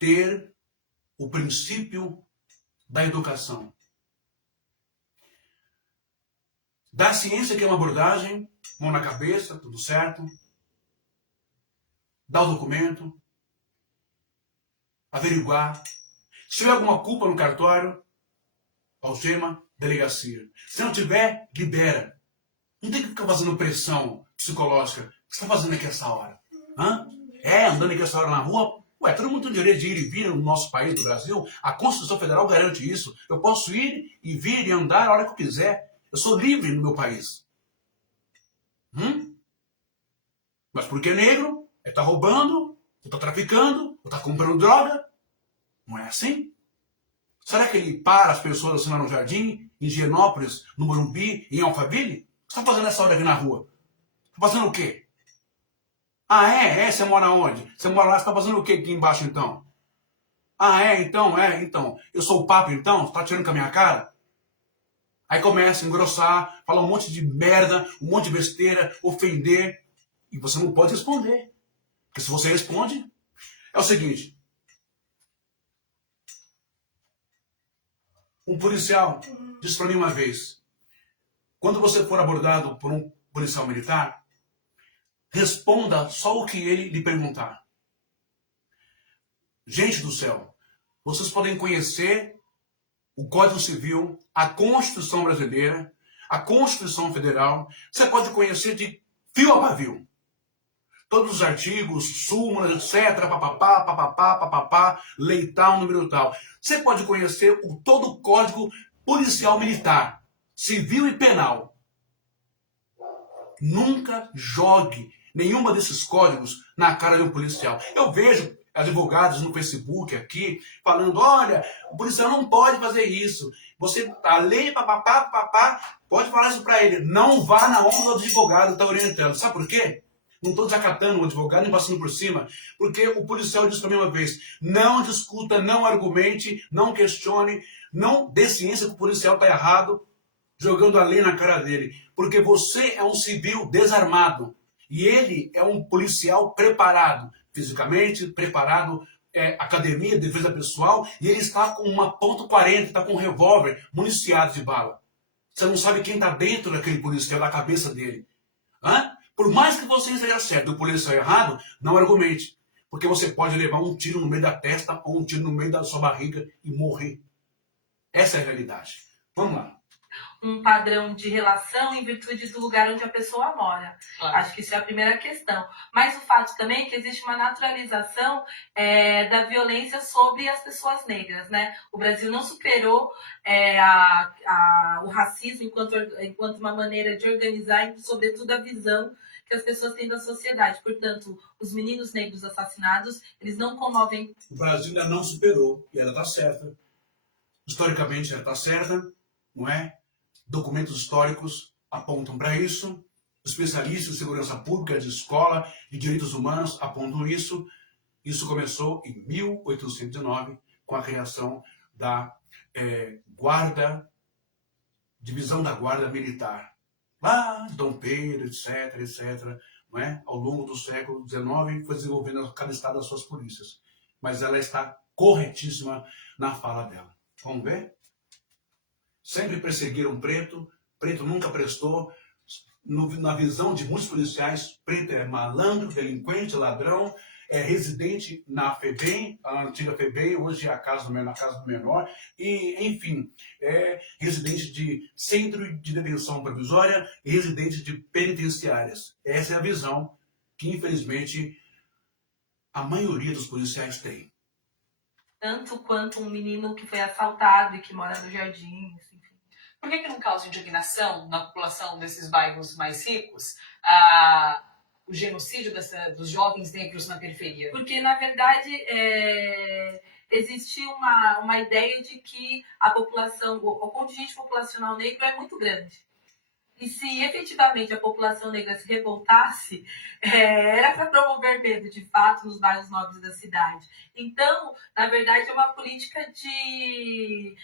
ter o princípio da educação. Da ciência, que é uma abordagem, mão na cabeça, tudo certo. Dar o documento, averiguar. Se tiver alguma culpa no cartório, algema, delegacia. Se não tiver, libera. Não tem que ficar fazendo pressão psicológica. O que você está fazendo aqui essa hora? Andando aqui essa hora na rua Ué, todo mundo tem o direito de ir e vir no nosso país, no Brasil. A Constituição Federal garante isso. Eu posso ir e vir e andar a hora que eu quiser. Eu sou livre no meu país. Mas porque é negro, tá roubando, ou tá traficando, ou tá comprando droga. Não é assim? Será que ele para as pessoas assim lá no Jardim, em Higienópolis, no Morumbi, em Alphaville? O que você está fazendo essa hora aqui na rua? Está fazendo o quê? Ah, é? Você mora onde? Você mora lá, você está fazendo o quê aqui embaixo então? Ah, então. Eu sou o Papa então? Você está tirando com a minha cara? Aí começa a engrossar, falar um monte de merda, um monte de besteira, ofender. E você não pode responder. Porque se você responde, é o seguinte. Um policial disse para mim uma vez, quando você for abordado por um policial militar, responda só o que ele lhe perguntar. Gente do céu, vocês podem conhecer o Código Civil, a Constituição Brasileira, a Constituição Federal, você pode conhecer de fio a pavio. Todos os artigos, súmulas, etc, papapá, lei tal, número tal. Você pode conhecer todo o Código Policial Militar, Civil e Penal. Nunca jogue nenhuma desses códigos na cara de um policial. Eu vejo advogados no Facebook aqui falando, olha, o policial não pode fazer isso. Você, a lei, papapá, pode falar isso para ele. Não vá na onda do advogado que está orientando. Sabe por quê? Não estou desacatando o advogado nem passando por cima, porque o policial disse para mim uma vez, não discuta, não argumente, não questione, não dê ciência que o policial está errado, jogando a lei na cara dele. Porque você é um civil desarmado e ele é um policial preparado, fisicamente, preparado, academia, defesa pessoal, e ele está com uma .40, está com um revólver municiado de bala. Você não sabe quem está dentro daquele policial, da cabeça dele. Por mais que você esteja certo e o policial errado, não argumente. Porque você pode levar um tiro no meio da testa ou um tiro no meio da sua barriga e morrer. Essa é a realidade. Vamos lá. Um padrão de relação em virtude do lugar onde a pessoa mora. Claro. Acho que isso é a primeira questão. Mas o fato também é que existe uma naturalização da violência sobre as pessoas negras, né? O Brasil não superou o racismo enquanto uma maneira de organizar e, sobretudo, a visão que as pessoas têm da sociedade. Portanto, os meninos negros assassinados, eles não comovem... O Brasil ainda não superou, e ela está certa. Historicamente, ela está certa, não é? Documentos históricos apontam para isso. Especialistas em segurança pública, de escola, de direitos humanos apontam isso. Isso começou em 1809, com a criação da Divisão da Guarda Militar. Lá, Dom Pedro, etc. Não é? Ao longo do século XIX, foi desenvolvendo cada estado as suas polícias. Mas ela está corretíssima na fala dela. Vamos ver? Sempre perseguiram preto nunca prestou. Na visão de muitos policiais, preto é malandro, delinquente, ladrão, é residente na FEBEM, a antiga FEBEM, hoje é a casa do menor, e, enfim, é residente de centro de detenção provisória e residente de penitenciárias. Essa é a visão que, infelizmente, a maioria dos policiais tem. Tanto quanto um menino que foi assaltado e que mora no jardim, assim. Por que não causa indignação na população desses bairros mais ricos o genocídio dos jovens negros na periferia? Porque, na verdade, existe uma ideia de que a população, o contingente populacional negro é muito grande. E se efetivamente a população negra se revoltasse, era para promover medo, de fato, nos bairros nobres da cidade. Então, na verdade, é uma política de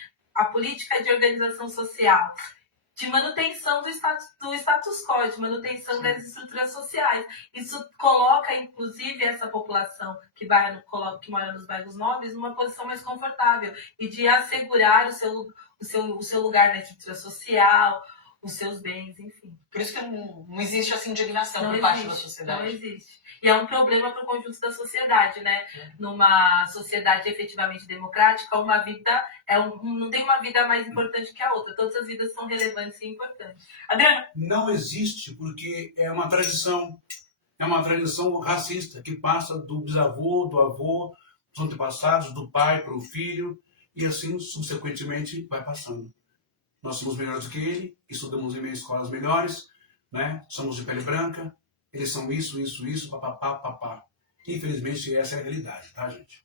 organização social, de manutenção do status quo, de manutenção das estruturas sociais. Isso coloca, inclusive, essa população que mora nos bairros nobres numa posição mais confortável e de assegurar o seu lugar na estrutura social, os seus bens, enfim. Por isso que não existe essa indignação por parte da sociedade. Não existe. E é um problema para o conjunto da sociedade, né? Numa sociedade efetivamente democrática, uma vida não tem uma vida mais importante que a outra. Todas as vidas são relevantes e importantes. Adriana? Não existe, porque é uma tradição racista que passa do bisavô, do avô, dos antepassados, do pai para o filho, e assim, subsequentemente, vai passando. Nós somos melhores do que ele, estudamos em escolas melhores, né? Somos de pele branca, eles são isso, papapá, papá. Infelizmente, essa é a realidade, tá, gente?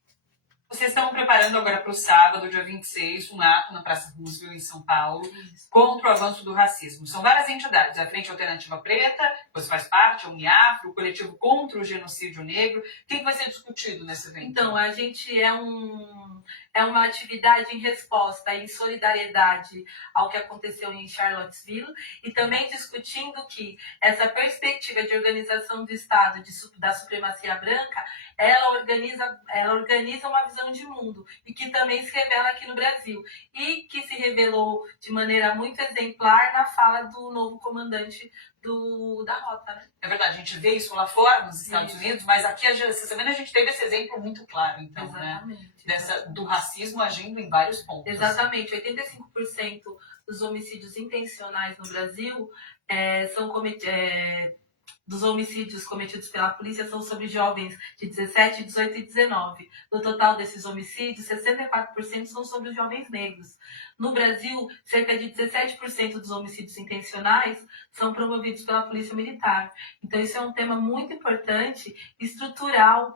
Vocês estão preparando agora para o sábado, dia 26, um ato na Praça Roosevelt, em São Paulo, contra o avanço do racismo. São várias entidades, a Frente Alternativa Preta, você faz parte, a Uniafro, o Coletivo contra o Genocídio Negro. O que vai ser discutido nesse evento? Então, a gente é uma atividade em resposta, em solidariedade ao que aconteceu em Charlottesville, e também discutindo que essa perspectiva de organização do Estado, da supremacia branca, ela organiza uma visão de mundo, e que também se revela aqui no Brasil, e que se revelou de maneira muito exemplar na fala do novo comandante da rota, né? É verdade, a gente vê isso lá fora, nos Estados Unidos, mas aqui, essa semana, a gente teve esse exemplo muito claro, então, exatamente, né? Do racismo agindo em vários pontos. Exatamente, 85% dos homicídios intencionais no Brasil dos homicídios cometidos pela polícia são sobre jovens de 17, 18 e 19. No total desses homicídios, 64% são sobre os jovens negros. No Brasil, cerca de 17% dos homicídios intencionais são promovidos pela Polícia Militar. Então, isso é um tema muito importante, estrutural,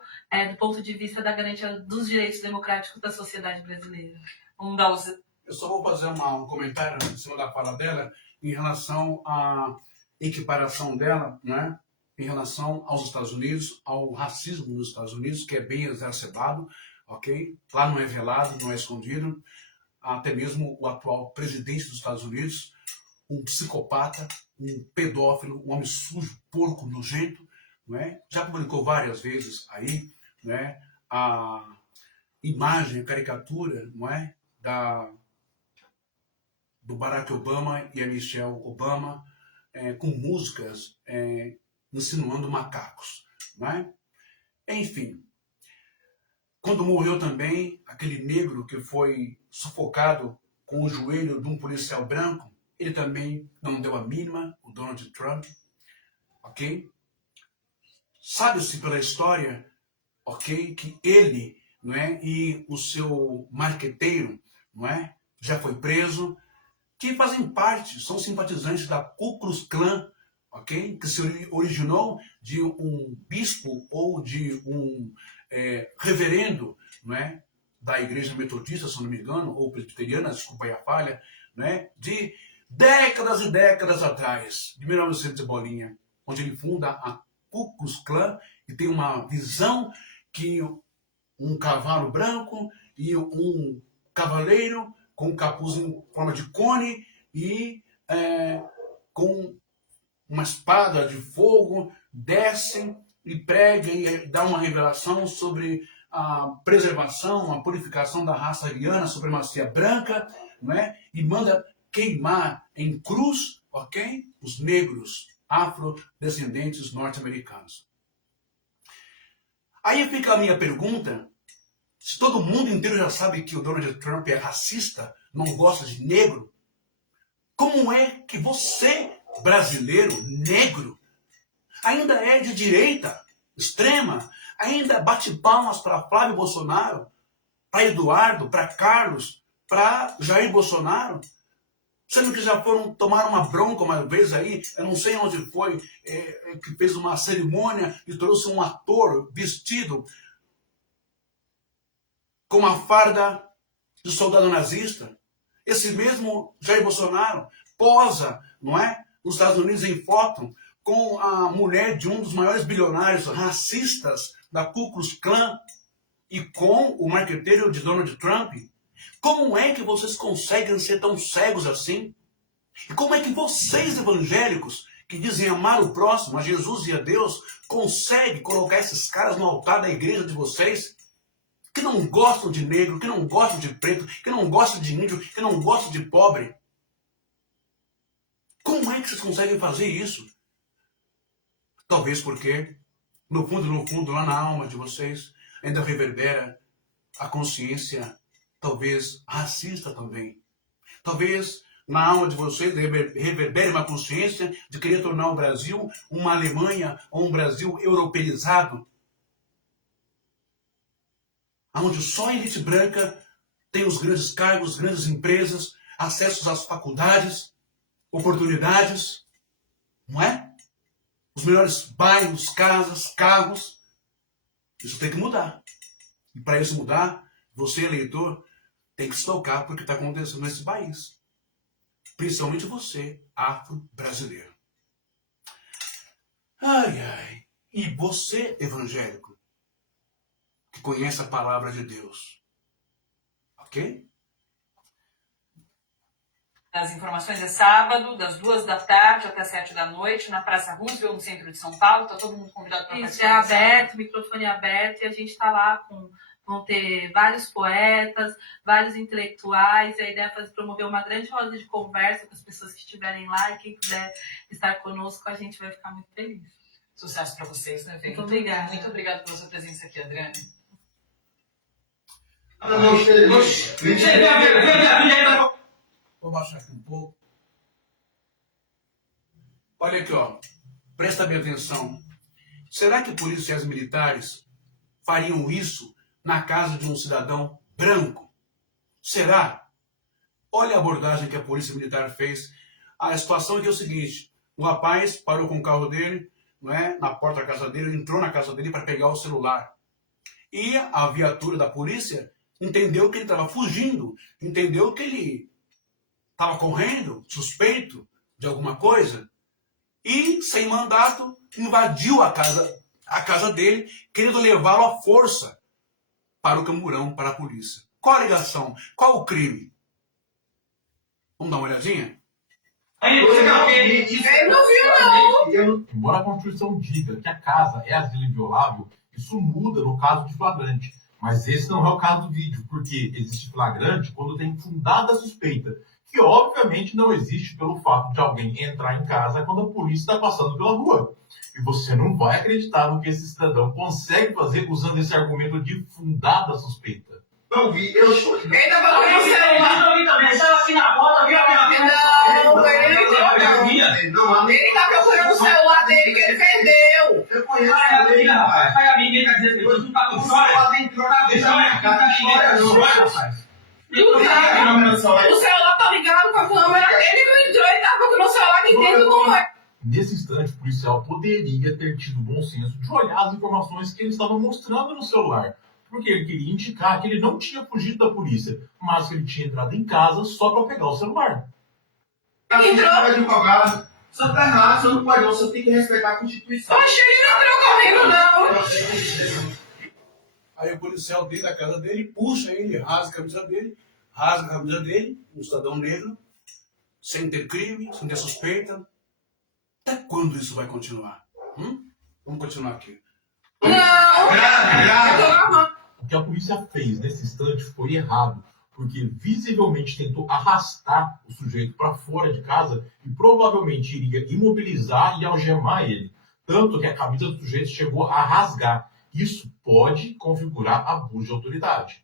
do ponto de vista da garantia dos direitos democráticos da sociedade brasileira. Eu só vou fazer um comentário em cima da fala dela em relação à equiparação dela, né, em relação aos Estados Unidos, ao racismo nos Estados Unidos, que é bem exacerbado, ok? Lá não é velado, não é escondido. Até mesmo o atual presidente dos Estados Unidos, um psicopata, um pedófilo, um homem sujo, porco, nojento, não é? Já publicou várias vezes aí, né, a imagem, a caricatura, não é, do Barack Obama e a Michelle Obama, com músicas insinuando macacos, né? Enfim, quando morreu também aquele negro que foi sufocado com o joelho de um policial branco, ele também não deu a mínima, o Donald Trump, ok? Sabe-se pela história, ok, que ele, não é, e o seu marqueteiro, não é, já foi preso, que fazem parte, são simpatizantes da Ku Klux Klan, ok? Que se originou de um bispo ou de um reverendo, não é? Da igreja metodista, se não me engano, ou presbiteriana, desculpa aí a falha, né? De décadas e décadas atrás, de 1900 e bolinha, onde ele funda a Ku Klux Klan e tem uma visão que um cavalo branco e um cavaleiro com um capuz em forma de cone e com uma espada de fogo, descem e pregam e dão uma revelação sobre a preservação, a purificação da raça ariana, a supremacia branca, não é? E manda queimar em cruz, ok? Os negros afrodescendentes norte-americanos. Aí fica a minha pergunta: se todo mundo inteiro já sabe que o Donald Trump é racista, não gosta de negro, como é que você, brasileiro, negro, ainda é de direita extrema, ainda bate palmas para Flávio Bolsonaro, para Eduardo, para Carlos, para Jair Bolsonaro, sendo que já tomaram uma bronca uma vez aí, eu não sei onde foi, que fez uma cerimônia e trouxe um ator vestido com uma farda de soldado nazista. Esse mesmo Jair Bolsonaro posa, não é, nos Estados Unidos em foto com a mulher de um dos maiores bilionários racistas da Ku Klux Klan e com o marqueteiro de Donald Trump. Como é que vocês conseguem ser tão cegos assim? E como é que vocês, evangélicos, que dizem amar o próximo, a Jesus e a Deus, conseguem colocar esses caras no altar da igreja de vocês, que não gostam de negro, que não gostam de preto, que não gostam de índio, que não gostam de pobre? Como é que vocês conseguem fazer isso? Talvez porque, no fundo, lá na alma de vocês, ainda reverbera a consciência, talvez racista também. Talvez na alma de vocês reverbere uma consciência de querer tornar o Brasil uma Alemanha ou um Brasil europeizado. onde só a elite branca tem os grandes cargos, grandes empresas, acessos às faculdades, oportunidades, não é? Os melhores bairros, casas, carros. Isso tem que mudar. E para isso mudar, você, eleitor, tem que se tocar porque está acontecendo nesse país. Principalmente você, afro-brasileiro. Ai, ai. E você, evangélico, que conhece a palavra de Deus. Ok? As informações é sábado, das 2 da tarde até 7 da noite, na Praça Roosevelt, no centro de São Paulo. Está todo mundo convidado para Isso, participar. é aberto, microfone aberto, e a gente está lá vão ter vários poetas, vários intelectuais. A ideia é promover uma grande roda de conversa com as pessoas que estiverem lá, e quem puder estar conosco, a gente vai ficar muito feliz. Sucesso para vocês, né, Vê? Muito obrigada. Muito obrigada pela sua presença aqui, Adriane. Vou baixar aqui um pouco. Olha aqui, ó. Presta bem atenção. Será que policiais militares fariam isso na casa de um cidadão branco? Será? Olha a abordagem que a polícia militar fez. A situação aqui é o seguinte. O rapaz parou com o carro dele, não é, na porta da casa dele, entrou na casa dele para pegar o celular. E a viatura da polícia entendeu que ele estava fugindo, entendeu que ele estava correndo, suspeito de alguma coisa, e, sem mandato, invadiu a casa dele, querendo levá-lo à força para o camburão, para a polícia. Qual a ligação? Qual o crime? Vamos dar uma olhadinha? Eu não vi, não. Embora a Constituição diga que a casa é asilo inviolável, isso muda no caso de flagrante. Mas esse não é o caso do vídeo, porque existe flagrante quando tem fundada suspeita, que obviamente não existe pelo fato de alguém entrar em casa quando a polícia está passando pela rua. E você não vai acreditar no que esse cidadão consegue fazer usando esse argumento de fundada suspeita. Não vi, eu estou. Ele tava com o celular. Eu vi também, ele tava aqui na porta, viu? Não, ele não entrou, não. Ele tá procurando o celular dele que ele perdeu. Eu conheço ele, rapaz. Sai a minha, quer dizer, você não tá com O história? celular entrou na Deixa eu ver, cara, história não, rapaz. O celular tá ligado com a câmera, ele não entrou, ele tava procurando o celular aqui dentro do quarto. Nesse instante, o policial poderia ter tido o bom senso de olhar as informações que ele estava mostrando no celular. Porque ele queria indicar que ele não tinha fugido da polícia, mas que ele tinha entrado em casa só para pegar o celular. Entrou. Advogado, você tá errado, você não pode não, você tem que respeitar a Constituição. Oxe, ele não entrou correndo, não. Aí o policial dentro da casa dele, puxa ele, rasga a camisa dele, um cidadão negro, sem ter crime, sem ter suspeita. Até quando isso vai continuar? Vamos continuar aqui. O que a polícia fez nesse instante foi errado, porque visivelmente tentou arrastar o sujeito para fora de casa e provavelmente iria imobilizar e algemar ele. Tanto que a camisa do sujeito chegou a rasgar. Isso pode configurar abuso de autoridade.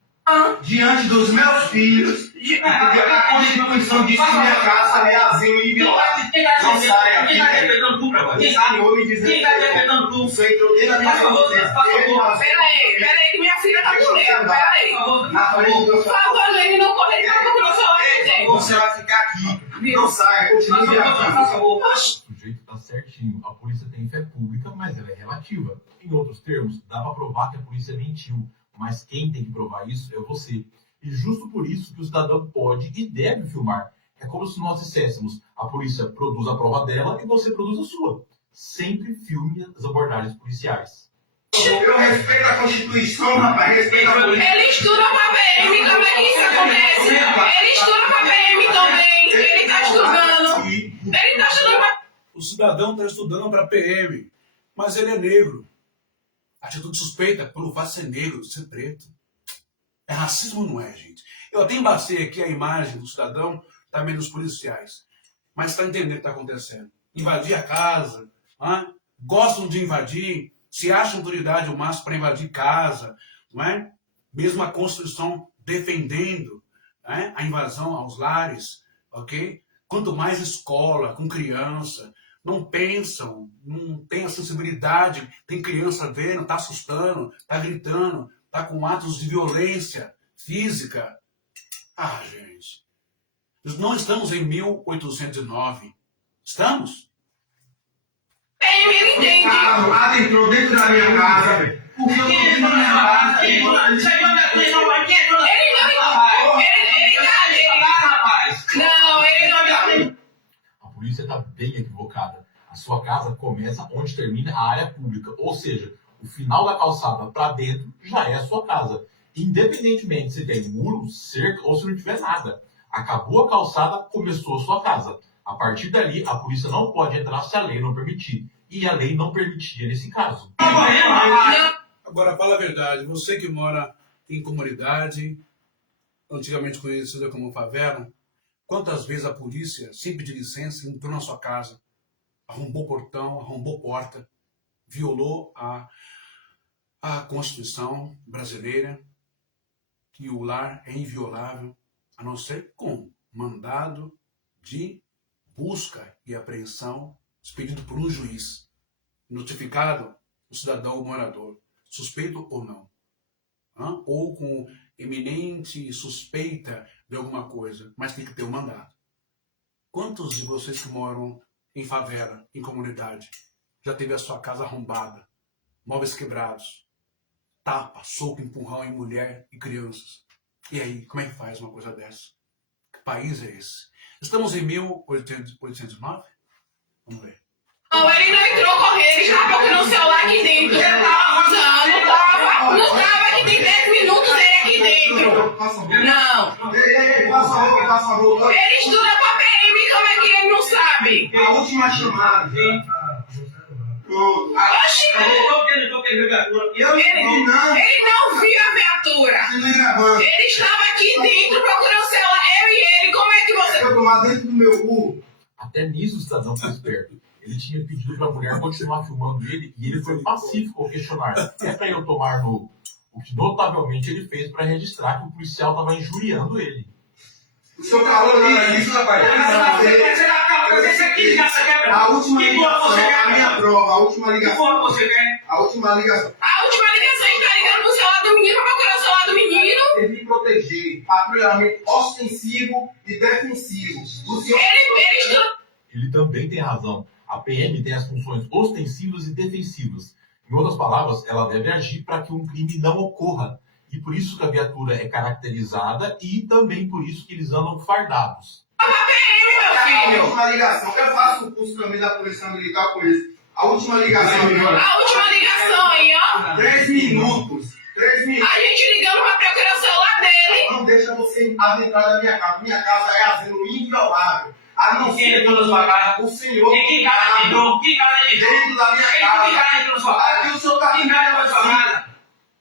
Diante dos meus filhos, a Constituição diz que minha casa é asilo inviolável. Não sai aqui. Quem tá interpretando tu, pra Quem tá interpretando tu? Sei que eu dei na minha Peraí, que minha filha tá com medo. Peraí. Por favor, ele não corre, ele tá procurando o celular dele. Você vai ficar aqui. Não sai, continue aqui. O sujeito está certinho. A polícia tem fé pública, mas ela é relativa. Em outros termos, dá para provar que a polícia mentiu. Mas quem tem que provar isso é você. E justo por isso que o cidadão pode e deve filmar. É como se nós disséssemos, a polícia produz a prova dela e você produz a sua. Sempre filme as abordagens policiais. Eu respeito a Constituição, rapaz. Respeito a polícia. Ele estuda pra PM também, que isso acontece. Ele estuda pra PM também. Ele tá estudando. Ele tá estudando pra... O cidadão está estudando para PM, mas ele é negro. Atitude suspeita pelo fato de ser negro, ser preto. É racismo, não é, gente? Eu até embacei aqui a imagem do cidadão, também dos policiais. Mas está entendendo o que está acontecendo. Invadir a casa, gostam de invadir, se acham autoridade o máximo para invadir casa, não é? Mesmo a Constituição defendendo, a invasão aos lares, ok? Quanto mais escola, com criança, não pensam, não tem a sensibilidade, tem criança vendo, está assustando, está gritando, tá com atos de violência física. Ah, gente. Nós não estamos em 1809. Estamos? Ele entende. Adentrou dentro da minha casa. Porque eu tô dentro da minha casa. Ele não entende. Não, ele não entende. A polícia está bem equivocada. A sua casa começa onde termina a área pública. Ou seja, o final da calçada para dentro já é a sua casa. Independentemente se tem muro, cerca ou se não tiver nada. Acabou a calçada, começou a sua casa. A partir dali, a polícia não pode entrar se a lei não permitir. E a lei não permitia nesse caso. Agora, fala a verdade. Você que mora em comunidade, antigamente conhecida como favela, quantas vezes a polícia, sem pedir licença, entrou na sua casa, arrombou portão, arrombou porta, violou a Constituição brasileira, que o lar é inviolável, a não ser com mandado de busca e apreensão expedido por um juiz, notificado o cidadão ou morador, suspeito ou não, ou com eminente suspeita de alguma coisa, mas tem que ter um mandado. Quantos de vocês que moram em favela, em comunidade, já teve a sua casa arrombada, móveis quebrados, tapa, soco, empurrão em mulher e crianças? E aí, como é que faz uma coisa dessa? Que país é esse? Estamos em 1809? Vamos ver. Não, ele não entrou correndo, ele estava procurando o celular aqui dentro. Não tava aqui dentro, 10 minutos ele aqui dentro. Não. Ei, passa a roupa. Ele estuda pra PM, como é que ele não sabe? A última chamada. Oxi, Eu não. ele não viu a viatura. Você não gravando. Ele estava aqui dentro procurando o celular, eu e ele, como é que você... Eu tomar dentro do meu cu. Até nisso o cidadão foi esperto. Ele tinha pedido para a mulher continuar filmando ele e ele foi pacífico ao questionar. É para eu tomar no... O que notavelmente ele fez para registrar que o policial estava injuriando ele. O senhor falou isso, rapaz. A última ligação, a minha prova, a última ligação. A última ligação. A última ligação, ele tá ligando pro celular do menino, pra procurar o celular do menino. Ele me proteger, patrulhamento ostensivo e defensivo. O senhor... Ele estuda... Ele também tem razão. A PM tem as funções ostensivas e defensivas. Em outras palavras, ela deve agir para que um crime não ocorra. E por isso que a viatura é caracterizada e também por isso que eles andam fardados. A última ligação, eu faço o curso também da Polícia Militar com isso. A última ligação, A última ligação aí, ó. 3 minutos. 3 minutos. A gente ligando pra procurar o celular dele. Não deixa você adentrar da minha casa. Minha casa é asilo inviolável. A não ser entrou na sua casa? o senhor Quem cara entrou? Quem cara entrou? dentro da minha Quem casa. cara entrou na sua casa? Aqui o senhor tá Quem cara entrou na sua casa?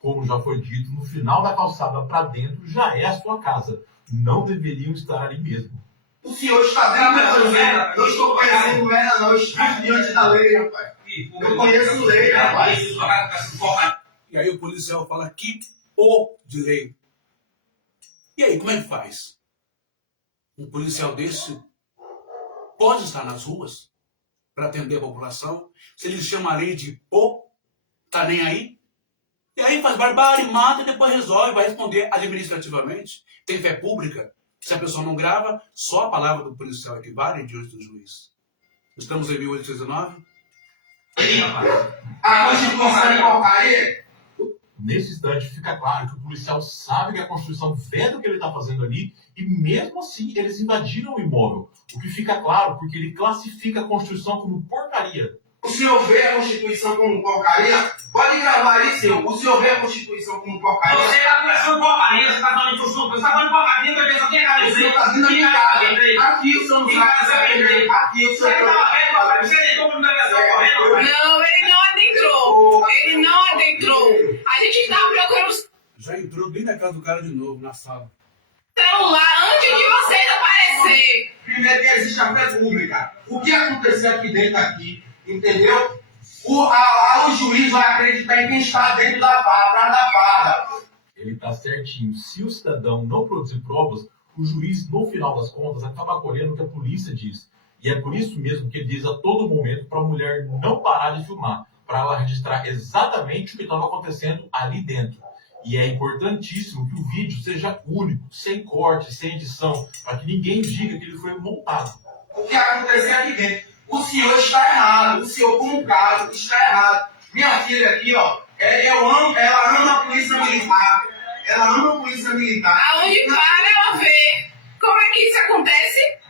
Como já foi dito, no final da calçada para dentro já é a sua casa. Não deveriam estar ali mesmo. O senhor está dentro da casa. Eu estou conhecendo merda, não. Eu estou diante da lei, rapaz. Eu conheço lei, rapaz. E aí o policial fala que pô de lei. E aí, como é que faz? Um policial desse pode estar nas ruas para atender a população? Se ele chama a lei de pô, tá nem aí? E aí faz barbárie, mata e depois resolve, vai responder administrativamente. Tem fé pública. Se a pessoa não grava, só a palavra do policial equivale diante do juiz. Estamos em 1819? A Constituição é porcaria? Nesse instante, fica claro que o policial sabe que a Constituição vê do que ele está fazendo ali e, mesmo assim, eles invadiram o imóvel. O que fica claro porque ele classifica a Constituição como porcaria. O senhor vê a Constituição como porcaria? Pode gravar aí, senhor. O senhor vê a Constituição como porcaria? Você está conversando porcaria, você está falando de Constituição, você está falando porcaria, você só tem cara de O senhor está dentro da minha casa. Aqui o senhor não sabe. Aqui o senhor Você deitou para correndo? Não, ele não adentrou. Ele não adentrou. A gente estava procurando o Já entrou bem na casa do cara de novo, na sala. celular antes de vocês aparecer. Primeiro que existe a fé pública. O que aconteceu aqui dentro aqui, entendeu? O juiz vai acreditar em quem está dentro da barra, atrás da barra. Ele está certinho. Se o cidadão não produzir provas, o juiz, no final das contas, acaba acolhendo o que a polícia diz. E é por isso mesmo que ele diz a todo momento para a mulher não parar de filmar, para ela registrar exatamente o que estava acontecendo ali dentro. E é importantíssimo que o vídeo seja único, sem corte, sem edição, para que ninguém diga que ele foi montado. O que aconteceu aqui dentro? O senhor está errado. O senhor, como caso, está errado. Minha filha aqui, ó, ela ama a polícia militar. Ela ama a polícia militar. Aonde para ela ver como é que isso acontece?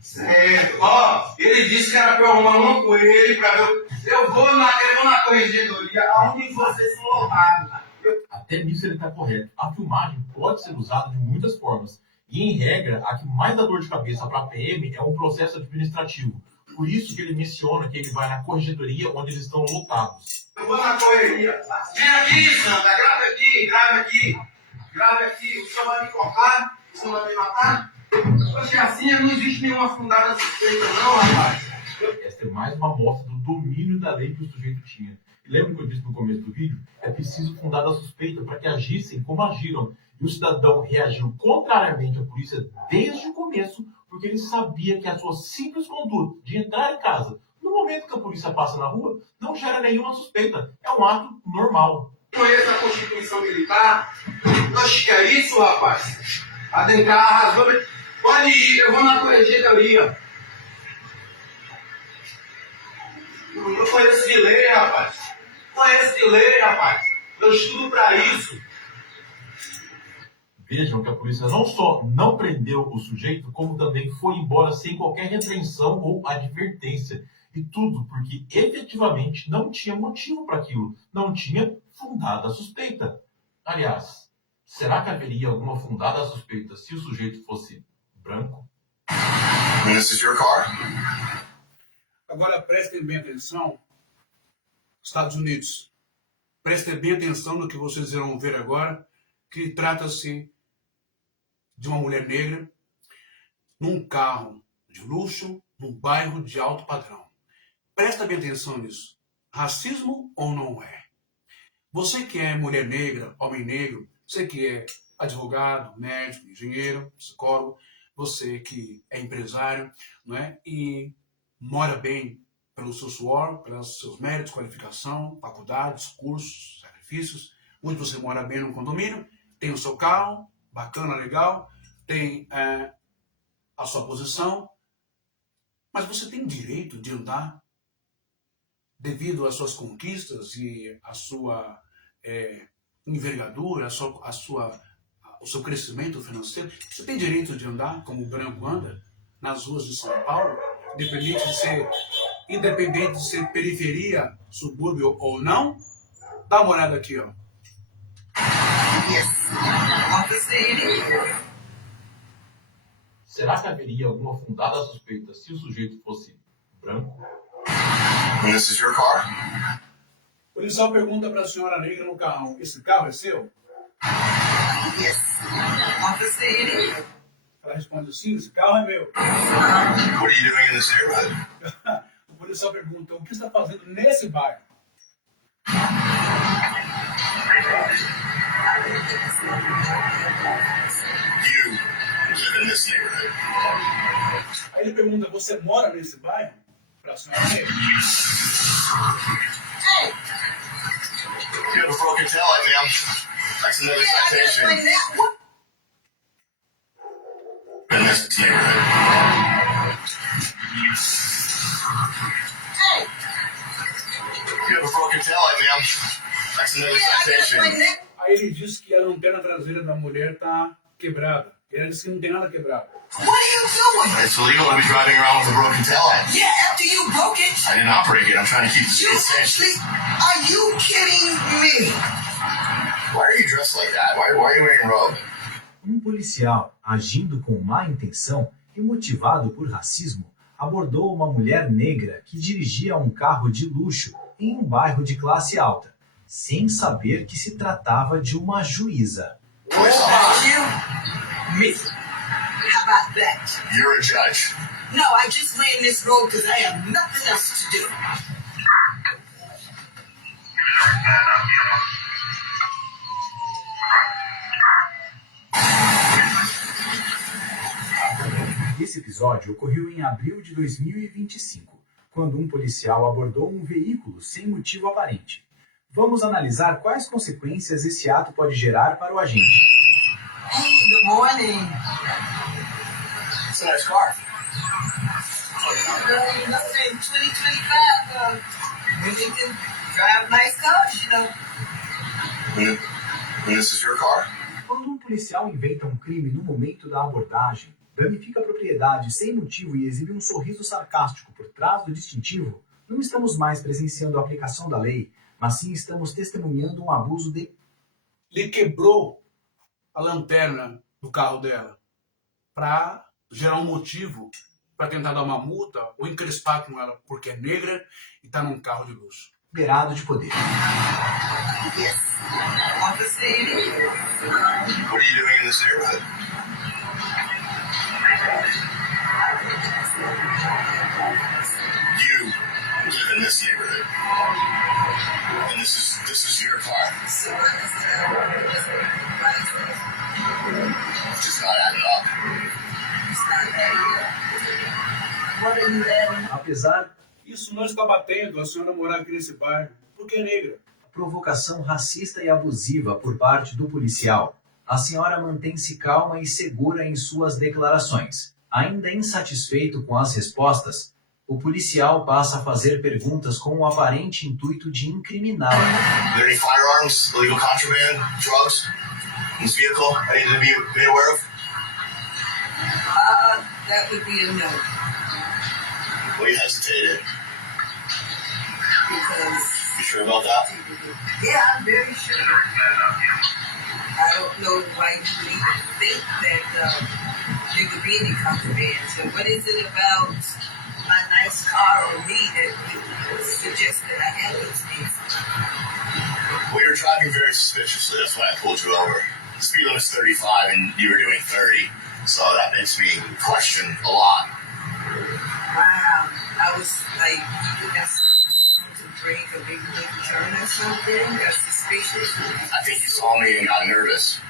Certo. Ó, ele disse que era pra eu arrumar uma com ele, pra ver. Eu vou na corregedoria, aonde vocês são lotados. Até nisso ele está correto. A filmagem pode ser usada de muitas formas. E, em regra, a que mais dá dor de cabeça para a PM é um processo administrativo. Por isso que ele menciona que ele vai na corregedoria onde eles estão lotados. Eu vou na correria. Vem aqui, Santa, grava aqui, grava aqui. Grava aqui. O senhor vai me cortar? O senhor vai me matar? Porque assim não existe nenhuma fundada suspeita, não, rapaz. Essa é mais uma amostra do domínio da lei que o sujeito tinha. E lembra que eu disse no começo do vídeo? É preciso fundada suspeita para que agissem como agiram. E o cidadão reagiu contrariamente à polícia desde o começo, porque ele sabia que a sua simples conduta de entrar em casa, no momento que a polícia passa na rua, não gera nenhuma suspeita. É um ato normal. Conheço a Constituição Militar. Oxe, que é isso, rapaz? Adentrar a razão. Pode ir, eu vou na corregedoria. Eu conheço de lei, rapaz. Conheço de lei, rapaz. Eu estudo pra isso. Vejam que a polícia não só não prendeu o sujeito, como também foi embora sem qualquer repreensão ou advertência. E tudo porque efetivamente não tinha motivo para aquilo. Não tinha fundada suspeita. Aliás, será que haveria alguma fundada suspeita se o sujeito fosse branco? This is your car? Agora prestem bem atenção, Estados Unidos. Prestem bem atenção no que vocês irão ver agora, que trata-se de uma mulher negra num carro de luxo, num bairro de alto padrão. Presta bem atenção nisso. Racismo ou não é? Você que é mulher negra, homem negro, você que é advogado, médico, engenheiro, psicólogo, você que é empresário, não é? E mora bem pelo seu suor, pelos seus méritos, qualificação, faculdades, cursos, sacrifícios, onde você mora bem num condomínio, tem o seu carro, bacana, legal, tem a sua posição, mas você tem direito de andar devido às suas conquistas e à sua envergadura, o seu crescimento financeiro. Você tem direito de andar como o branco anda nas ruas de São Paulo, independente de ser periferia, subúrbio ou não? Dá uma olhada aqui, ó. Será que haveria alguma fundada suspeita se o sujeito fosse branco? This is your car? O policial pergunta para a senhora negra no carro: esse carro é seu? Ela responde: sim, esse carro é meu. What are you doing in this neighborhood? O policial pergunta: o que você está fazendo nesse bairro? You live in this neighborhood. Aí ele pergunta: você mora nesse bairro? Para a senhora negra. You have a broken tail light, ma'am. That's another citation. In this neighborhood. You have a broken tail light, ma'am. That's another citation. Aí ele diz que a lanterna traseira da mulher está quebrada. Ele disse que não tem nada quebrado. What are you doing? It's illegal to be driving around with a broken tail light. Yeah, after you broke it. I didn't operate it. I'm trying to keep the You streets safe. actually, are you kidding me? Why are you dressed like that? Why are you wearing a robe? Um policial, agindo com má intenção e motivado por racismo, abordou uma mulher negra que dirigia um carro de luxo em um bairro de classe alta, sem saber que se tratava de uma juíza. You? Me. How about that? You're a judge. No, I just ran this road because I have nothing else to do. Esse episódio ocorreu em abril de 2025, quando um policial abordou um veículo sem motivo aparente. Vamos analisar quais consequências esse ato pode gerar para o agente. Hey, good morning. It's a nice car. You know, in 2025, women can drive nice cars, you know. When this is your car? Quando um policial inventa um crime no momento da abordagem, danifica a propriedade sem motivo e exibe um sorriso sarcástico por trás do distintivo, não estamos mais presenciando a aplicação da lei, mas sim estamos testemunhando um abuso de... Ele quebrou a lanterna do carro dela para gerar um motivo para tentar dar uma multa ou encrespar com ela porque é negra e está num carro de luxo. Liberado de poder. Yes. Officer. What are you doing in this neighborhood? You live in this neighborhood. And this is your car. It's just not adding up. What are you adding? Apesar Isso não está batendo a senhora morar aqui nesse bairro porque é negra. da provocação racista e abusiva por parte do policial, a senhora mantém-se calma e segura em suas declarações. Ainda insatisfeito com as respostas, o policial passa a fazer perguntas com o aparente intuito de incriminá-la. Are there any firearms, illegal contraband, drugs in this vehicle I need to be aware of? That would be a no. Well, you hesitated. Because, You sure about that? yeah, I'm very sure. I don't know why you would even think that there could be any contraband. So what is it about my nice car or me that would suggest that I have those things? Well, you're driving very suspiciously. That's why I pulled you over. The speed limit's 35 and you were doing 30. So that makes me question a lot. Wow. I was like, that's to drink a big turn or something. That's suspicious. I think you saw me and got nervous.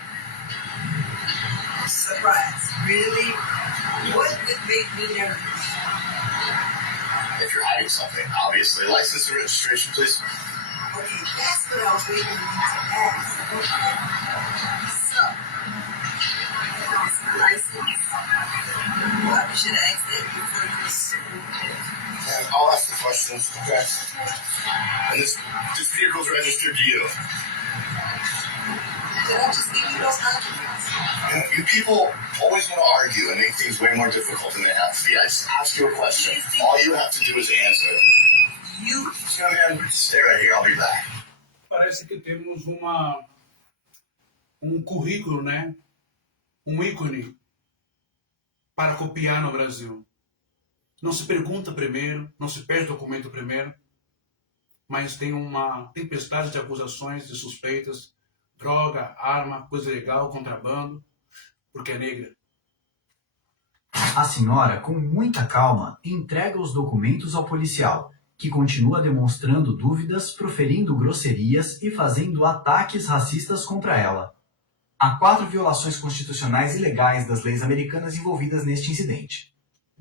Surprise. Really? What would make me nervous? If you're hiding something, obviously. License and registration, please. Okay, that's what I was waiting for you to ask. Okay. So, license. Well, I should have asked that before you said. And I'll ask the questions, okay? And this vehicle's registered to you. Did I just give you those documents? You people always want to argue and make things way more difficult than they have to be. I just ask you a question. All you have to do is answer. You. Young man, stay right here. I'll be back. Parece que temos um currículo, né? Um ícone para copiar no Brasil. Não se pergunta primeiro, não se pede documento primeiro, mas tem uma tempestade de acusações, de suspeitas, droga, arma, coisa ilegal, contrabando, porque é negra. A senhora, com muita calma, entrega os documentos ao policial, que continua demonstrando dúvidas, proferindo grosserias e fazendo ataques racistas contra ela. Há 4 violações constitucionais ilegais das leis americanas envolvidas neste incidente.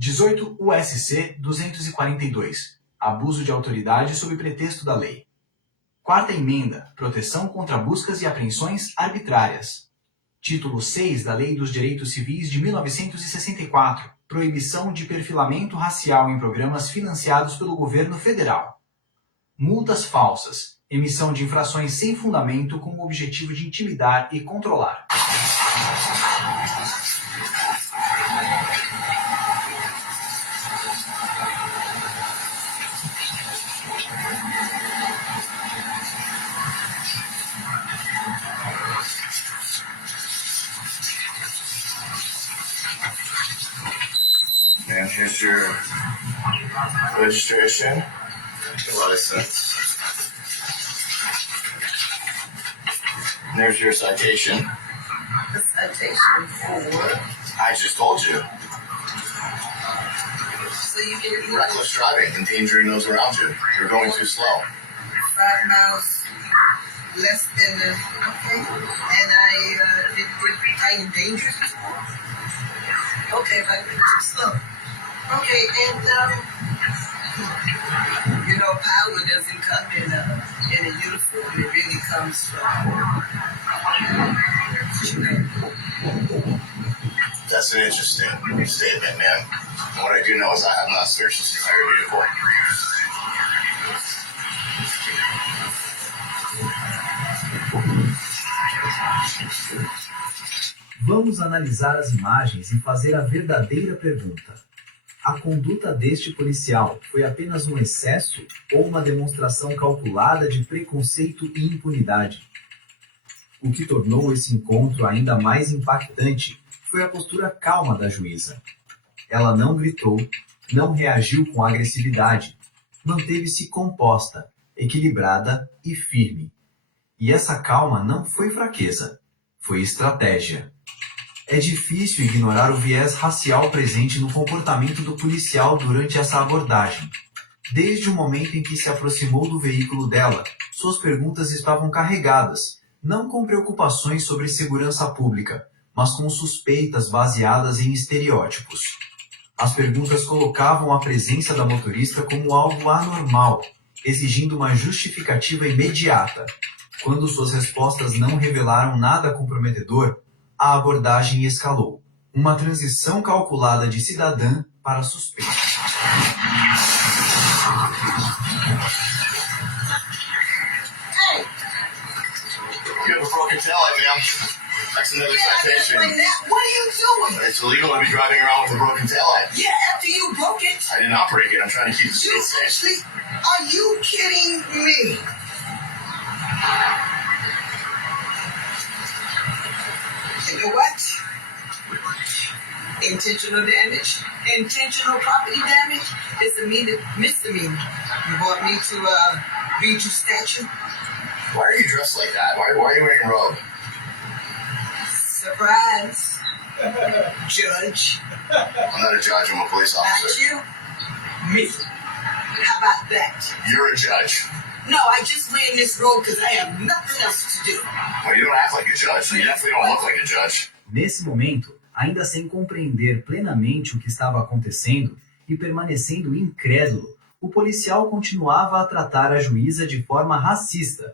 18 USC 242, abuso de autoridade sob pretexto da lei. 4ª emenda, proteção contra buscas e apreensões arbitrárias. Título 6 da Lei dos Direitos Civis de 1964, proibição de perfilamento racial em programas financiados pelo governo federal. Multas falsas, emissão de infrações sem fundamento com o objetivo de intimidar e controlar. And here's your registration, license. And there's your citation. The citation for. I just told you. So you get it. Reckless driving, endangering those around you. You're going too slow. 5 miles less than the. Okay. And I endangered people. Okay, but too slow. Okay, and you know, power doesn't come in a uniform. It really comes from, That's an interesting statement, man. What I do know is I have not searched this entire vehicle. Vamos analisar as imagens e fazer a verdadeira pergunta. A conduta deste policial foi apenas um excesso ou uma demonstração calculada de preconceito e impunidade? O que tornou esse encontro ainda mais impactante foi a postura calma da juíza. Ela não gritou, não reagiu com agressividade, manteve-se composta, equilibrada e firme. E essa calma não foi fraqueza, foi estratégia. É difícil ignorar o viés racial presente no comportamento do policial durante essa abordagem. Desde o momento em que se aproximou do veículo dela, suas perguntas estavam carregadas, não com preocupações sobre segurança pública, mas com suspeitas baseadas em estereótipos. As perguntas colocavam a presença da motorista como algo anormal, exigindo uma justificativa imediata. Quando suas respostas não revelaram nada comprometedor, a abordagem escalou. Uma transição calculada de cidadã para suspeita. Hey! You have a broken taillight, ma'am. That's another citation. What are you doing? It's illegal to be driving around with a broken taillight. Yeah, after you broke it. I did not break it. I'm trying to keep the You street safe. actually, are you kidding me? You know what? Intentional damage, intentional property damage is a misdemeanor. You want me to read you statute? Why are you dressed like that? Why are you wearing a robe? Surprise. Judge. I'm not a judge. I'm a police Not officer. you. Me. How about that? You're a judge. No, I just wear this robe because I have nothing else to do. Well, you don't act like a judge. You definitely don't look like a judge. Nesse momento, ainda sem compreender plenamente o que estava acontecendo e permanecendo incrédulo, o policial continuava a tratar a juíza de forma racista,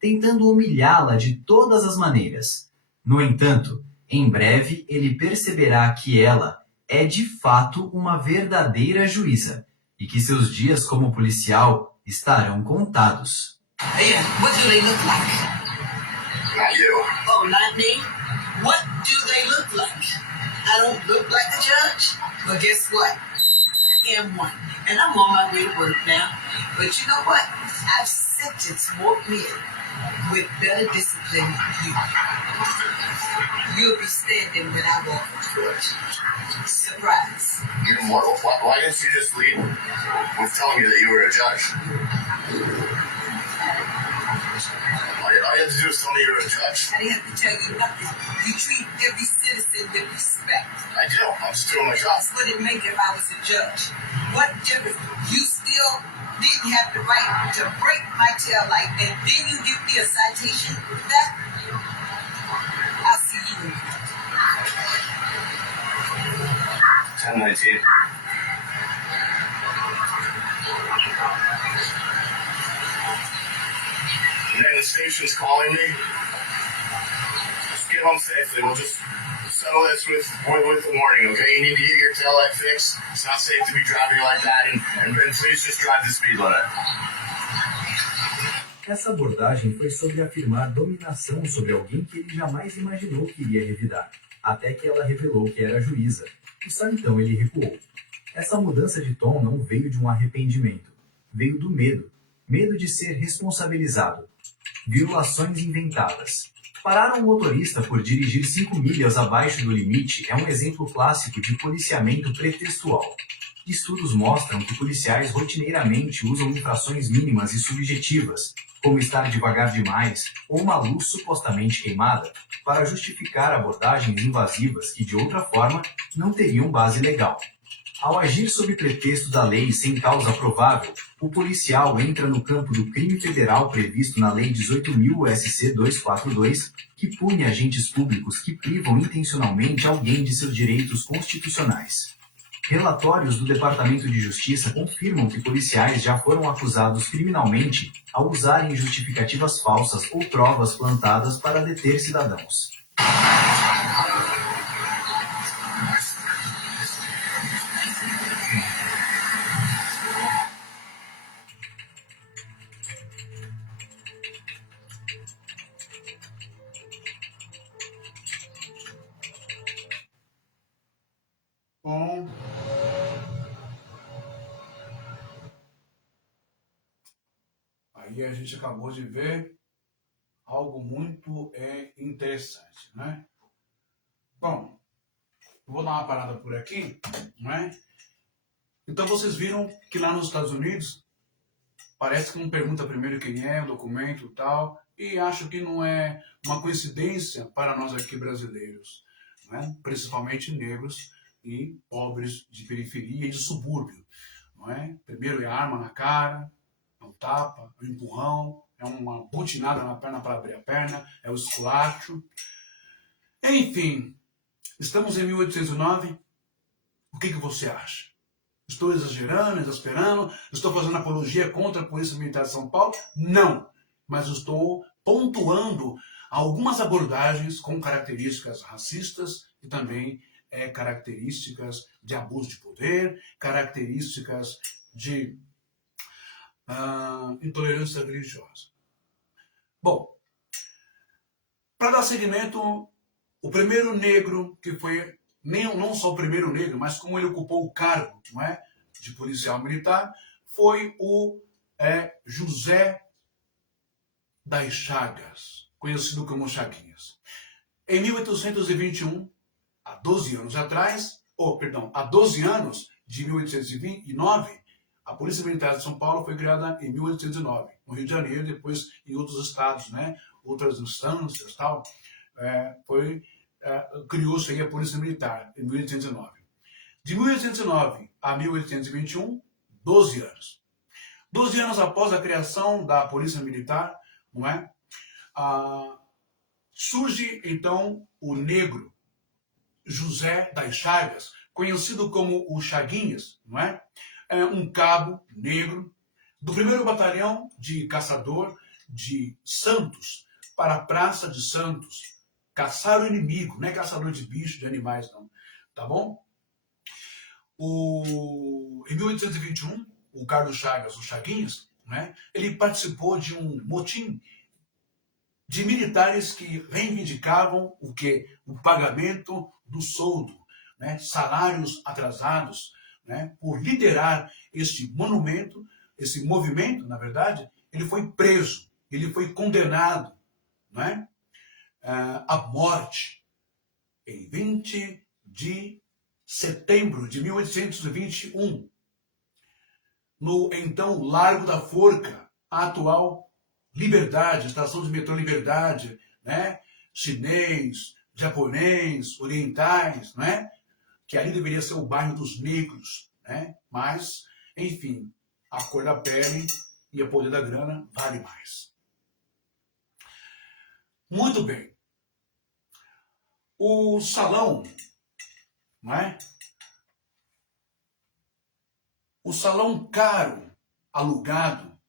tentando humilhá-la de todas as maneiras. No entanto, em breve ele perceberá que ela é de fato uma verdadeira juíza e que seus dias como policial estarão contados. Yeah, what do they look like? Not you. Oh, not me? What do they look like? I don't look like a judge, but guess what? I am one, and I'm on my way to work now. But you know what? I've sentenced more men with better discipline than you. You'll be standing when I walk in court. Surprise. You're mortal. Why didn't you just leave with telling me that you were a judge? All you have to do is tell me you were a judge. I didn't have to tell you nothing. You treat every citizen with respect. I do. I'm just doing my job. That's what it'd make if I was a judge. What difference? You still didn't have the right to break my tail light, and then you give me a citation? That I'll see you. 1019. And then the station's calling me. Just get home safely. We'll just settle this with the warning, okay? You need to get your tail light fixed. It's not safe to be driving like that, and please just drive the speed limit. Essa abordagem foi sobre afirmar dominação sobre alguém que ele jamais imaginou que iria revidar, até que ela revelou que era juíza, e só então ele recuou. Essa mudança de tom não veio de um arrependimento, veio do medo, medo de ser responsabilizado. Violações inventadas. Parar um motorista por dirigir 5 milhas abaixo do limite é um exemplo clássico de policiamento pretextual. Estudos mostram que policiais rotineiramente usam infrações mínimas e subjetivas, como estar devagar demais ou uma luz supostamente queimada, para justificar abordagens invasivas que, de outra forma, não teriam base legal. Ao agir sob pretexto da lei sem causa provável, o policial entra no campo do crime federal previsto na Lei 18.000 USC 242, que pune agentes públicos que privam intencionalmente alguém de seus direitos constitucionais. Relatórios do Departamento de Justiça confirmam que policiais já foram acusados criminalmente ao usarem justificativas falsas ou provas plantadas para deter cidadãos. Bom, aí a gente acabou de ver algo muito interessante, né? Bom, vou dar uma parada por aqui, né? Então vocês viram que lá nos Estados Unidos parece que não pergunta primeiro quem é, o documento e tal, e acho que não é uma coincidência para nós aqui brasileiros, né? Principalmente negros e pobres de periferia e de subúrbio, não é? Primeiro é arma na cara, é um tapa, é um empurrão, é uma butinada na perna para abrir a perna, é o esculacho. Enfim, estamos em 1809, o que você acha? Estou exagerando, exasperando? Estou fazendo apologia contra a Polícia Militar de São Paulo? Não, mas estou pontuando algumas abordagens com características racistas e também características de abuso de poder, características de intolerância religiosa. Bom, para dar seguimento, o primeiro negro que foi, não só o primeiro negro, mas como ele ocupou o cargo, não é, de policial militar, foi o José das Chagas, conhecido como Chaguinhas. Em 1821, há 12 anos atrás, há 12 anos de 1829, a Polícia Militar de São Paulo foi criada em 1809, no Rio de Janeiro, depois em outros estados, né, outras instâncias e tal, criou-se aí a Polícia Militar em 1809. De 1809 a 1821, 12 anos. 12 anos após a criação da Polícia Militar, não é? Surge então o negro José das Chagas, conhecido como o Chaguinhas, não é? É um cabo negro do 1º Batalhão de Caçador de Santos para a Praça de Santos. Caçar o inimigo, não é caçador de bichos, de animais, não. Tá bom? Em 1821, o Carlos Chagas, o Chaguinhas, né, ele participou de um motim de militares que reivindicavam o quê? O pagamento do soldo, né, salários atrasados, né, por liderar este monumento, esse movimento, na verdade, ele foi preso, ele foi condenado, não é? A morte em 20 de setembro de 1821, no então Largo da Forca, a atual Liberdade, estação de metrô Liberdade, né? Chinês, japonês, orientais, né? Que ali deveria ser o bairro dos negros, né? Mas, enfim, a cor da pele e o poder da grana vale mais. Muito bem. O salão, não é? O salão caro, alugado,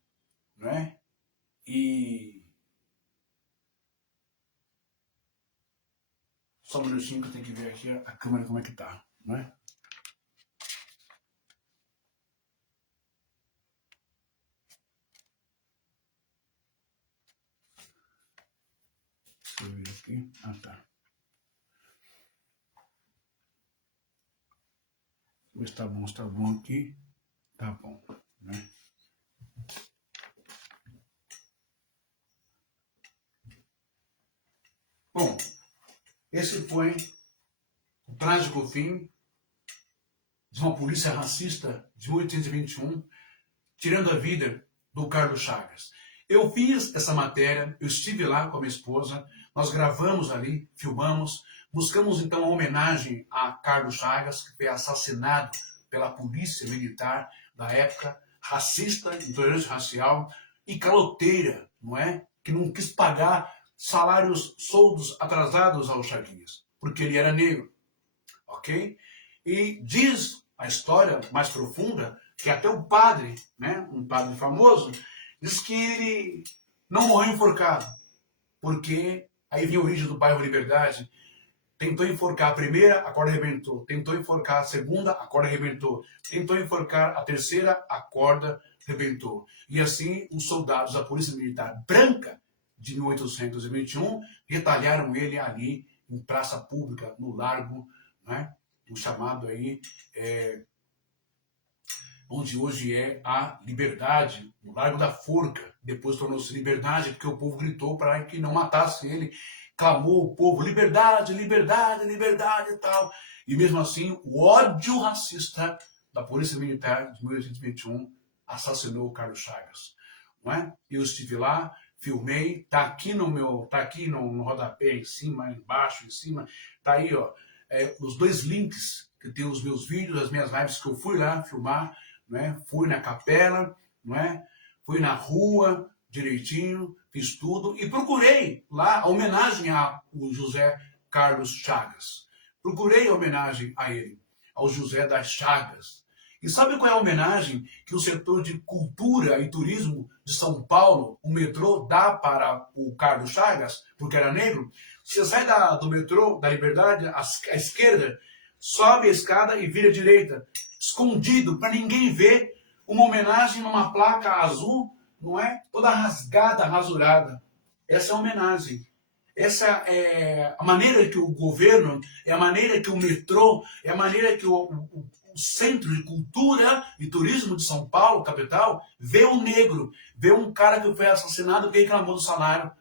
não é? E só um minutinho que eu tenho que ver aqui a câmera como é que tá, não é? Deixa eu ver aqui. Ah, tá. Ver se tá bom aqui. Tá bom, né? Bom, esse foi o trágico fim de uma polícia racista de 1821, tirando a vida do Carlos Chagas. Eu fiz essa matéria, eu estive lá com a minha esposa, nós gravamos ali, filmamos, buscamos então a homenagem a Carlos Chagas, que foi assassinado pela polícia militar da época, racista, intolerante racial e caloteira, não é? Que não quis pagar salários, soldos atrasados ao Chaguinhas, porque ele era negro, ok? E diz a história mais profunda, que até o padre, né, um padre famoso, diz que ele não morreu enforcado, porque aí vinha a origem do bairro Liberdade. Tentou enforcar a primeira, a corda arrebentou. Tentou enforcar a segunda, a corda arrebentou. Tentou enforcar a terceira, a corda arrebentou. E assim, os soldados da Polícia Militar Branca de 1821 retalharam ele ali em praça pública, no Largo, né? O chamado aí, onde hoje é a Liberdade, no Largo da Forca. Depois tornou-se Liberdade, porque o povo gritou para que não matasse ele. Clamou o povo, liberdade, liberdade, liberdade e tal. E mesmo assim, o ódio racista da Polícia Militar de 1821 assassinou o Carlos Chagas. Não é? Eu estive lá, filmei, tá aqui no rodapé, em cima, embaixo, em cima, tá aí, ó, os dois links que tem os meus vídeos, as minhas lives que eu fui lá filmar, né? Fui na capela, não é? Fui na rua, direitinho, fiz tudo e procurei lá a homenagem ao José Carlos Chagas. Procurei a homenagem a ele, ao José das Chagas. E sabe qual é a homenagem que o setor de cultura e turismo de São Paulo, o metrô, dá para o Carlos Chagas, porque era negro? Você sai do metrô, da Liberdade, à esquerda, sobe a escada e vira à direita, escondido, para ninguém ver, uma homenagem numa placa azul, não é? Toda rasgada, rasurada. Essa é a homenagem. Essa é a maneira que o governo, é a maneira que o metrô, é a maneira que o Centro de Cultura e Turismo de São Paulo, capital, vê um negro, vê um cara que foi assassinado porque reclamou do salário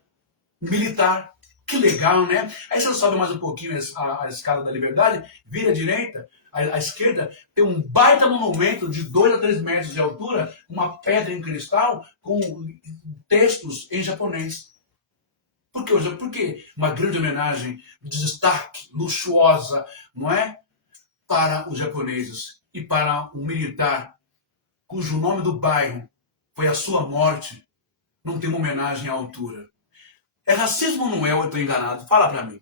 militar. Que legal, né? Aí você sobe mais um pouquinho a escada da Liberdade, vira à direita, à esquerda, tem um baita monumento de 2 a 3 metros de altura, uma pedra em cristal com textos em japonês. Por quê? Porque uma grande homenagem de destaque, luxuosa, não é? Para os japoneses e para um militar cujo nome do bairro foi a sua morte, não tem uma homenagem à altura. É racismo ou não é? Ou eu estou enganado? Fala para mim.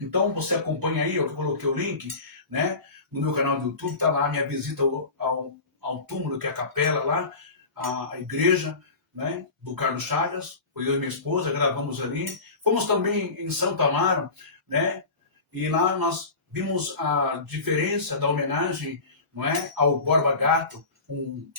Então você acompanha aí, eu coloquei o link, né? No meu canal do YouTube, está lá a minha visita ao túmulo, que é a capela lá, a igreja, né, do Carlos Chagas. Foi eu e minha esposa, gravamos ali. Fomos também em Santo Amaro, né? E lá nós vimos a diferença da homenagem, não é, ao Borba Gato, um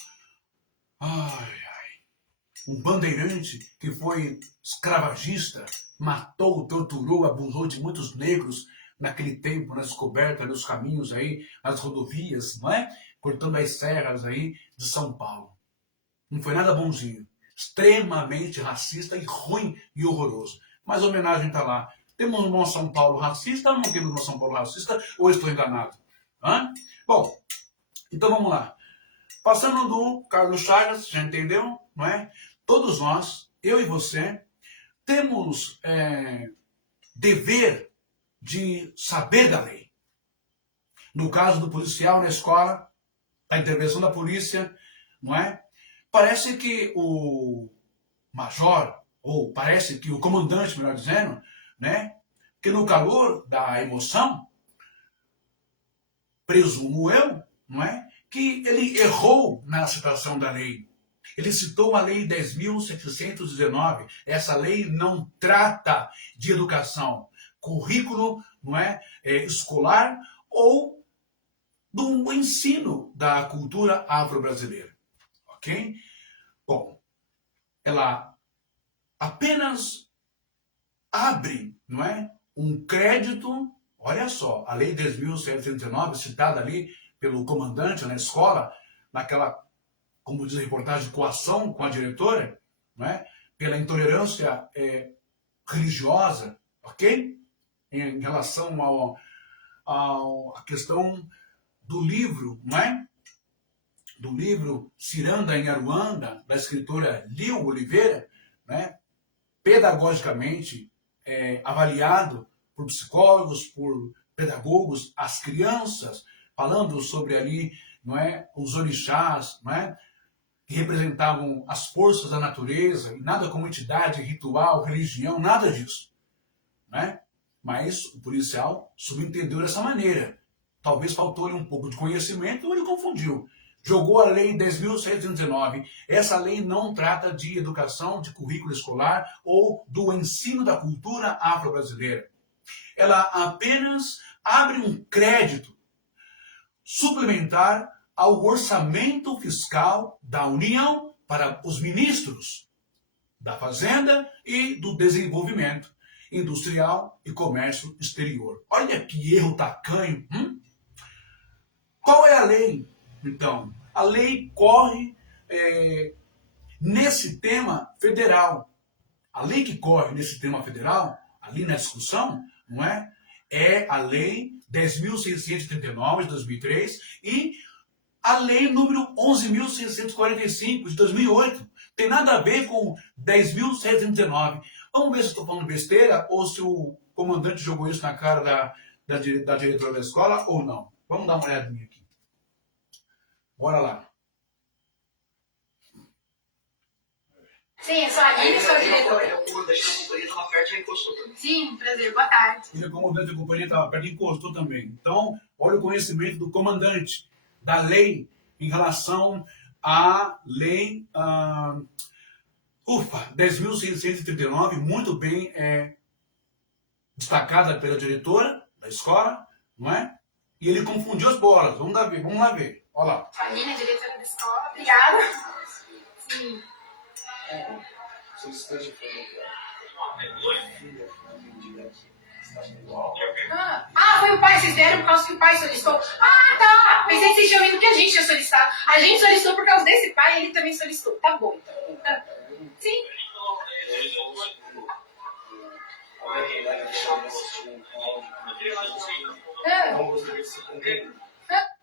bandeirante que foi escravagista, matou, torturou, abusou de muitos negros naquele tempo, na descoberta dos caminhos aí, nas rodovias, não é? Cortando as serras aí de São Paulo. Não foi nada bonzinho. Extremamente racista e ruim e horroroso. Mas a homenagem está lá. Temos um São Paulo racista ou não temos um São Paulo racista? Ou estou enganado? Hã? Bom, então vamos lá. Passando do Carlos Chagas, já entendeu? Não é? Todos nós, eu e você, temos dever de saber da lei. No caso do policial na escola, a intervenção da polícia, não é? Parece que o major, ou parece que o comandante, melhor dizendo, né? Que no calor da emoção, presumo eu, não é? Que ele errou na citação da lei. Ele citou a Lei 10.719. Essa lei não trata de educação, currículo, não é, escolar ou do ensino da cultura afro-brasileira. Ok? Bom, ela apenas abre, não é, um crédito. Olha só, a Lei 10.719, citada ali pelo comandante na escola, naquela, como diz a reportagem, coação com a diretora, né, pela intolerância religiosa, ok? Em relação à questão do livro, não é? Do livro Ciranda em Aruanda, da escritora Lil Oliveira, né? Pedagogicamente avaliado por psicólogos, por pedagogos, as crianças, falando sobre ali, não é, os orixás, não é, que representavam as forças da natureza, e nada como entidade, ritual, religião, nada disso. Né? Mas o policial subentendeu dessa maneira, talvez faltou-lhe um pouco de conhecimento ou ele confundiu. Jogou a Lei 10.619. Essa lei não trata de educação, de currículo escolar ou do ensino da cultura afro-brasileira. Ela apenas abre um crédito suplementar ao orçamento fiscal da União para os ministros da Fazenda e do Desenvolvimento Industrial e Comércio Exterior. Olha que erro tacanho. Qual é a lei? Então, a lei corre nesse tema federal. A lei que corre nesse tema federal, ali na discussão, não é? É a Lei 10.639 de 2003 e a Lei número 11.645 de 2008. Tem nada a ver com 10.619. Vamos ver se eu estou falando besteira ou se o comandante jogou isso na cara da diretora da escola ou não. Vamos dar uma olhadinha aqui. Bora lá. Sim, eu sou a Aline, sou a diretora. O comandante da companhia estava perto e encostou também. Sim, prazer, boa tarde. E o comandante da companhia estava perto e encostou também. Então, olha o conhecimento do comandante da lei em relação à lei 10.639, muito bem destacada pela diretora da escola, não é? E ele confundiu as bolas. Vamos lá ver. Olha lá. Aline, diretora da escola, obrigada. Sim. Foi o pai, vocês vieram por causa que o pai solicitou. Ah, tá! Pensei que vocês tinham vindo que a gente tinha solicitado. A gente solicitou por causa desse pai, ele também solicitou. Tá bom, então. Tá. Sim.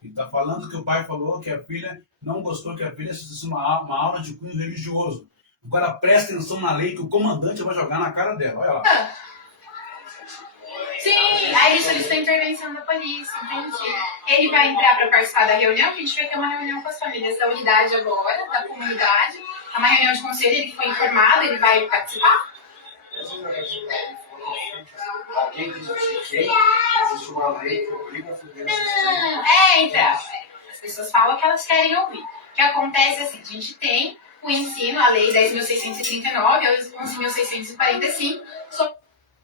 Ele está falando que o pai falou que a filha não gostou que a filha assistisse uma aula de cunho religioso. Agora presta atenção na lei que o comandante vai jogar na cara dela. Olha lá. Sim, aí ele solicitou a intervenção da polícia, entendi. Ele vai entrar para participar da reunião, que a gente vai ter uma reunião com as famílias da unidade agora, da comunidade. É uma reunião de conselho, ele foi informado, ele vai participar? Alguém diz que existe uma lei que obriga a família a assistir. Então, as pessoas falam que elas querem ouvir. O que acontece é assim, a gente tem o ensino, a lei 10.639, a 11.645,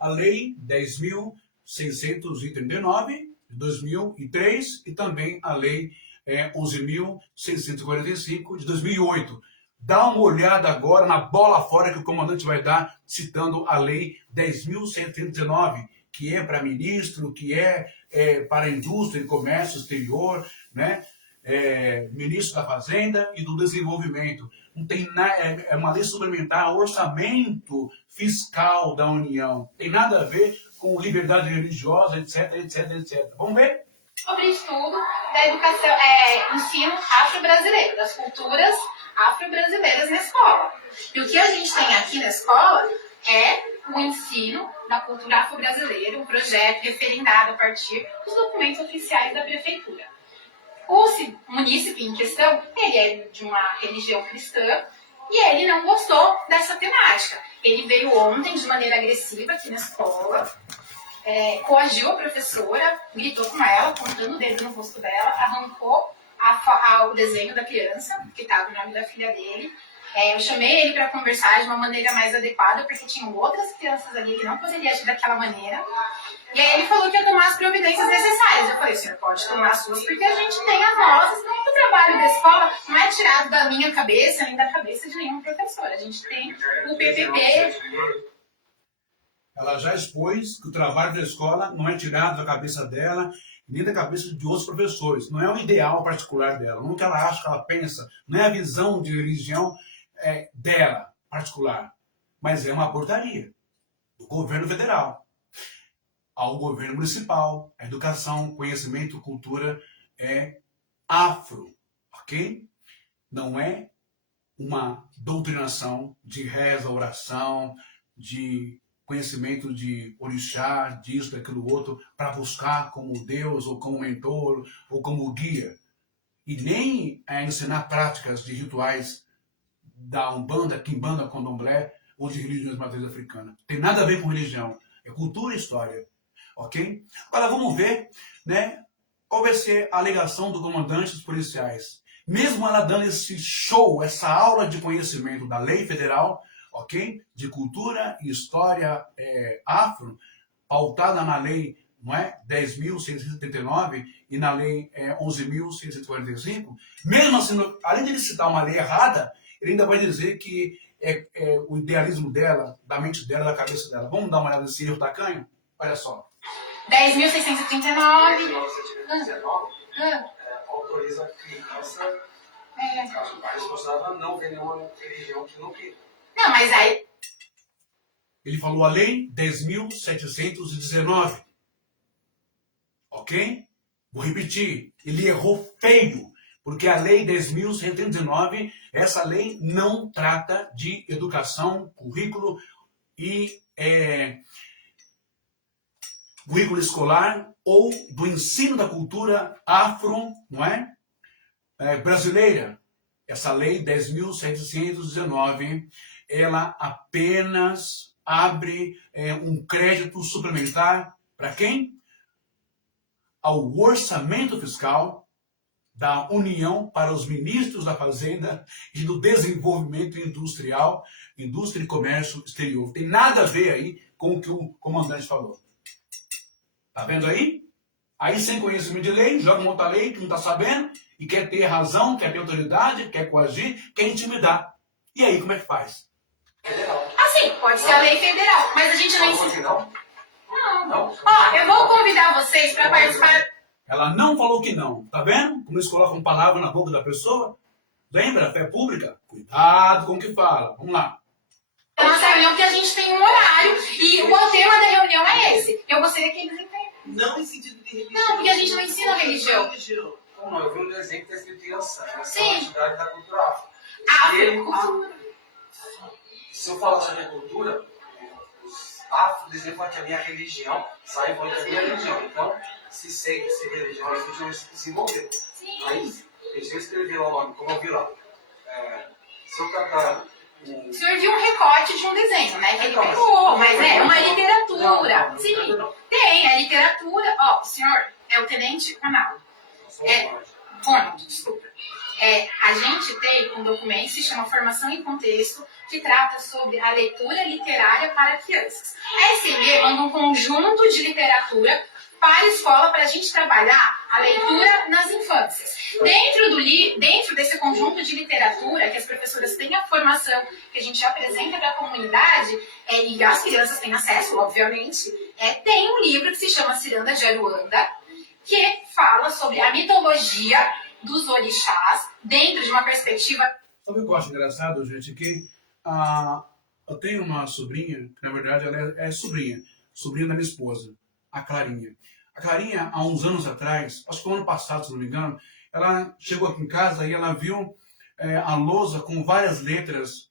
a lei 10.639 de 2003 e também a lei 11.645 de 2008. Dá uma olhada agora na bola fora que o comandante vai dar, citando a lei 10.639, que é para ministro, que é para a indústria e comércio exterior, né? Ministro da Fazenda e do Desenvolvimento. Não tem é uma lei suplementar ao orçamento fiscal da União. Tem nada a ver com liberdade religiosa, etc, etc, etc. Vamos ver? Sobre estudo da educação, ensino afro-brasileiro, das culturas afro-brasileiras na escola. E o que a gente tem aqui na escola é o ensino da cultura afro-brasileira, um projeto referendado a partir dos documentos oficiais da prefeitura. O munícipe em questão, ele é de uma religião cristã e ele não gostou dessa temática. Ele veio ontem de maneira agressiva aqui na escola, coagiu a professora, gritou com ela, apontando o dedo no rosto dela, arrancou o desenho da criança, que estava o nome da filha dele. Eu chamei ele para conversar de uma maneira mais adequada, porque tinham outras crianças ali, ele não poderia agir daquela maneira. E aí ele falou que ia tomar as providências necessárias. Eu falei, o senhor pode tomar as suas, porque a gente tem as nossas. O trabalho da escola não é tirado da minha cabeça, nem da cabeça de nenhum professor. A gente tem o PPP. Ela já expôs que o trabalho da escola não é tirado da cabeça dela, nem da cabeça de outros professores. Não é o ideal particular dela, não é o que ela acha, que ela pensa, não é a visão de religião dela particular, mas é uma portaria do governo federal ao governo municipal. A educação, conhecimento, cultura é afro, ok? Não é uma doutrinação de reza, oração, de conhecimento de orixá, disso, daquilo outro, para buscar como Deus, ou como mentor, ou como guia. E nem ensinar práticas de rituais da Umbanda, Quimbanda, Candomblé, ou de religiões de matriz africana. Tem nada a ver com religião. É cultura e história. Ok? Agora vamos ver, né, qual vai ser a alegação do comandante dos policiais? Mesmo ela dando esse show, essa aula de conhecimento da lei federal, ok? De cultura e história afro, pautada na lei, não é? 10.679 e na lei 11.645, mesmo assim, além de ele citar uma lei errada, ele ainda vai dizer que o idealismo dela, da mente dela, da cabeça dela. Vamos dar uma olhada nesse erro tacanho? Olha só. 10.639. 10.619 autoriza a criança, caso a responsável não ver nenhuma religião que não queira. Não, mas aí... Ele falou a lei 10.719. Ok? Vou repetir. Ele errou feio. Porque a lei 10.119, essa lei não trata de educação, currículo e currículo escolar ou do ensino da cultura afro, não é? Brasileira. Essa lei 10.719, ela apenas abre um crédito suplementar para quem? Ao orçamento fiscal da União para os ministros da Fazenda e do Desenvolvimento Industrial, Indústria e Comércio Exterior. Tem nada a ver aí com o que o comandante falou. Tá vendo aí? Aí, sem conhecimento de lei, joga uma outra lei que não está sabendo e quer ter razão, quer ter autoridade, quer coagir, quer intimidar. E aí, como é que faz? Assim, pode ser a lei federal, mas a gente não ensina. Não. Ó, eu vou convidar vocês para participar. Ela não falou que não. Tá vendo? Como eles colocam palavra na boca da pessoa? Lembra? Fé pública? Cuidado com o que fala. Vamos lá. É nossa reunião que a gente tem um horário e o tema da reunião é esse. Eu gostaria que eles entendam. Não em sentido de religião. Não, porque a gente não ensina religião. Como não? Eu vi um desenho que está escrito Yansan, Sim. é uma entidade da cultura afro. Cultura. Se eu falar sobre a cultura, os afro dizem que a minha religião sai contra a minha religião. Então, se sei que se religião eles não se desenvolver. Aí, deixa eu escrever lá o nome, como eu vi lá. Se eu cantar... O senhor viu um recorte de um desenho, né? Que ele pegou, mas é uma literatura. Sim, tem a literatura. Ó, o senhor é o tenente Ronaldo. Ronaldo, desculpa. A gente tem um documento que se chama Formação em Contexto, que trata sobre a leitura literária para crianças. A SME manda um conjunto de literatura para a escola para a gente trabalhar a leitura nas infâncias. Dentro desse conjunto de literatura, que as professoras têm a formação, que a gente apresenta para a comunidade, e as crianças têm acesso, obviamente, tem um livro que se chama Ciranda de Aruanda, que fala sobre a mitologia dos orixás, dentro de uma perspectiva... Sabe o que eu acho engraçado, gente? Que eu tenho uma sobrinha, que na verdade ela é sobrinha da minha esposa, a Clarinha. A Clarinha, há uns anos atrás, acho que foi ano passado, se não me engano, ela chegou aqui em casa e ela viu a lousa com várias letras,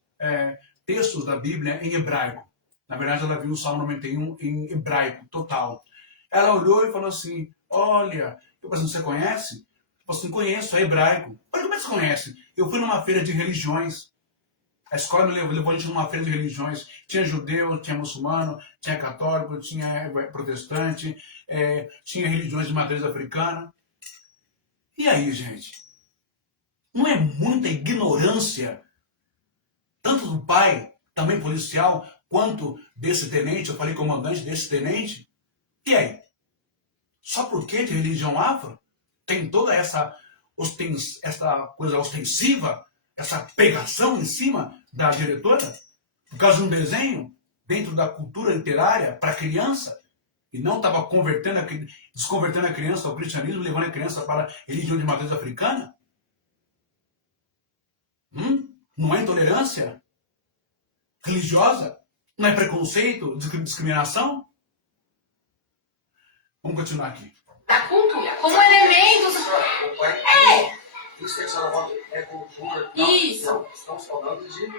textos da Bíblia em hebraico. Na verdade, ela viu o Salmo 91 em hebraico, total. Ela olhou e falou assim, olha, eu falei assim, você conhece? Eu falei assim, conheço, é hebraico. Eu falei, como é que você conhece? Eu fui numa feira de religiões. A escola me levou a gente numa feira de religiões. Tinha judeu, tinha muçulmano, tinha católico, tinha protestante, tinha religiões de matriz africana. E aí, gente? Não é muita ignorância, tanto do pai, também policial, quanto desse tenente, eu falei comandante desse tenente? E aí? Só porque de religião afro tem toda essa coisa ostensiva, essa pegação em cima da diretora, por causa de um desenho dentro da cultura literária para criança, e não estava desconvertendo a criança ao cristianismo, levando a criança para a religião de matriz africana? Não é intolerância religiosa? Não é preconceito, discriminação? Vamos continuar aqui. Da cultura, como elementos... Isso que a senhora fala é cultura. Isso. Não, estamos falando de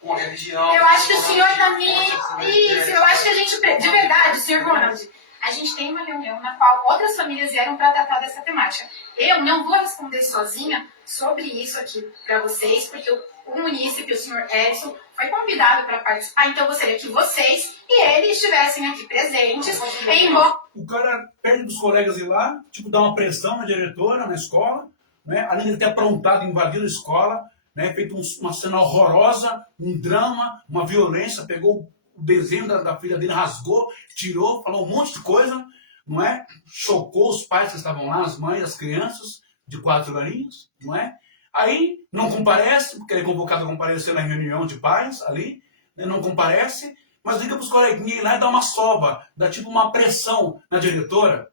uma religião. Eu acho que o senhor também... Isso, eu acho que a gente... De verdade, senhor Ronald, a gente tem uma reunião na qual outras famílias vieram para tratar dessa temática. Eu não vou responder sozinha sobre isso aqui para vocês, porque o munícipe, o senhor Edson, foi convidado para participar, então eu gostaria que vocês e ele estivessem aqui presentes, embora... o cara pede dos colegas ir lá, tipo, dá uma pressão na diretora, na escola, né? Além de ter aprontado, invadido a escola, né? Feito uma cena horrorosa, um drama, uma violência, pegou o desenho da filha dele, rasgou, tirou, falou um monte de coisa, não é? Chocou os pais que estavam lá, as mães, as crianças de 4 aninhos, não é? Aí não comparece, porque ele é convocado a comparecer na reunião de pais ali, né? Não comparece, mas liga para os coleguinhas ir lá e dá uma sova, dá tipo uma pressão na diretora.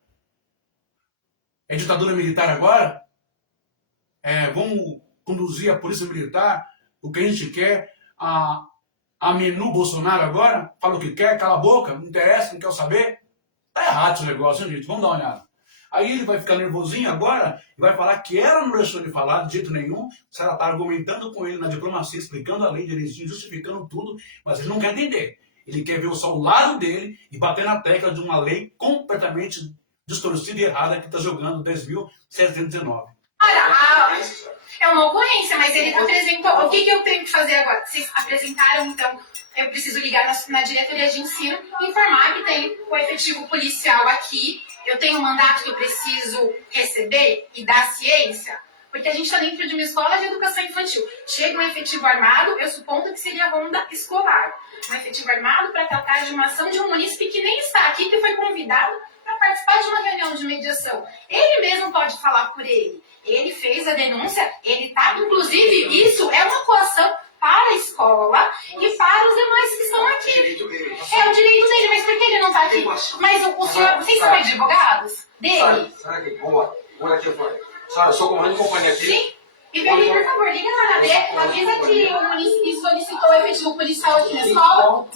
É ditadura militar agora? Vamos conduzir a polícia militar, o que a gente quer, a menu Bolsonaro agora? Fala o que quer, cala a boca, não interessa, não quer saber? Tá errado esse negócio, hein, gente? Vamos dar uma olhada. Aí ele vai ficar nervosinho agora e vai falar que ela não deixou de falar de jeito nenhum, se ela está argumentando com ele na diplomacia, explicando a lei direitinho, justificando tudo, mas ele não quer entender. Ele quer ver só o lado dele e bater na tecla de uma lei completamente distorcida e errada que está jogando 10.719. É uma ocorrência, mas ele apresentou. O que eu tenho que fazer agora? Vocês apresentaram, então eu preciso ligar na diretoria de ensino e informar que tem o efetivo policial aqui. Eu tenho um mandato que eu preciso receber e dar ciência, porque a gente está dentro de uma escola de educação infantil. Chega um efetivo armado, eu suponho que seria a ronda escolar. Um efetivo armado para tratar de uma ação de um munícipe que nem está aqui, que foi convidado para participar de uma reunião de mediação. Ele mesmo pode falar por ele. Ele fez a denúncia, ele está, inclusive, isso é uma coação para a escola e para os demais que estão aqui. É o direito dele, mas por que ele não está aqui? Mas o senhor, vocês são advogados dele? Sai aqui, boa aqui fora. Senhora, eu sou comandante de companhia aqui. Sim. E Felipe, por favor, liga na HD, avisa que o município solicitou o efetivo policial aqui na escola.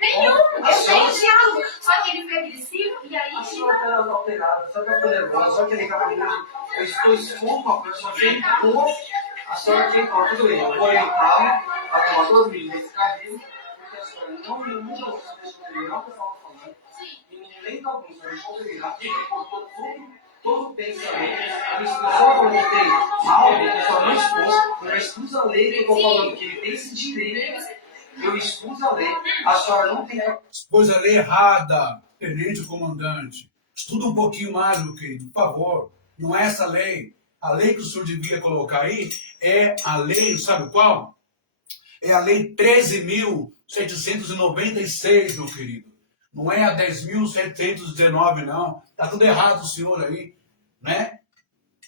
Nenhum, eu tenho diálogo. Só que ele foi agressivo e aí... A senhora está alterada, a senhora está nervosa, só que ele acaba muito. Eu estou expondo a pessoa bem boa. A senhora tem, tudo bem, eu vou orientá-la a tomar todas as medidas desse cabelo, porque a senhora não muda o seu terminar o que eu estava falando. Em momento algum, a senhora pode virar, porque cortou todo o pensamento. Eu só coloquei algo que a senhora não expôs, eu expus a lei que eu estou falando que ele tem esse direito. Eu expus a lei, a senhora não tem... Expôs a lei errada, tenente comandante. Estuda um pouquinho mais, meu querido, por favor. Não é essa lei. A lei que o senhor devia colocar aí é a lei, sabe qual? É a lei 13.796, meu querido. Não é a 10.719, não. Tá tudo errado o senhor aí, né?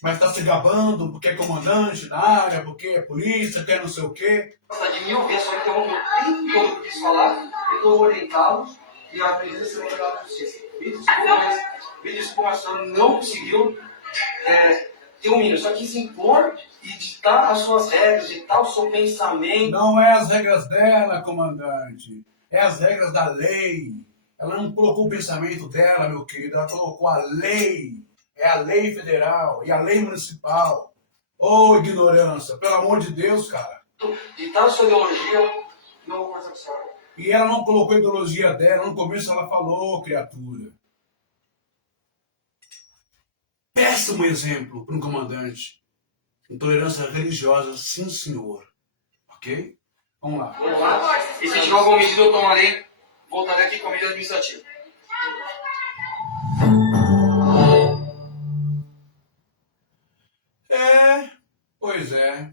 Mas tá se gabando porque é comandante da área, porque é polícia, quer não sei o quê. De mil vezes, só que eu tenho todo o que falar, eu estou orientá-los e a polícia se vai levar a justiça. Me desculpa, a senhora não conseguiu ter um mínimo, só que se impor e ditar as suas regras, ditar o seu pensamento. Não é as regras dela, comandante. É as regras da lei. Ela não colocou o pensamento dela, meu querido. Ela colocou a lei. É a lei federal e a lei municipal. Ô, ignorância. Pelo amor de Deus, cara. Ditar a sua ideologia, não vou conversar com a senhora. E ela não colocou a ideologia dela. No começo ela falou, criatura. Péssimo exemplo para um comandante. Intolerância religiosa, sim, senhor. Ok? Vamos lá. Vamos lá. E se tiver alguma medida, eu tomarei. Voltarei aqui com a medida administrativa. Pois é.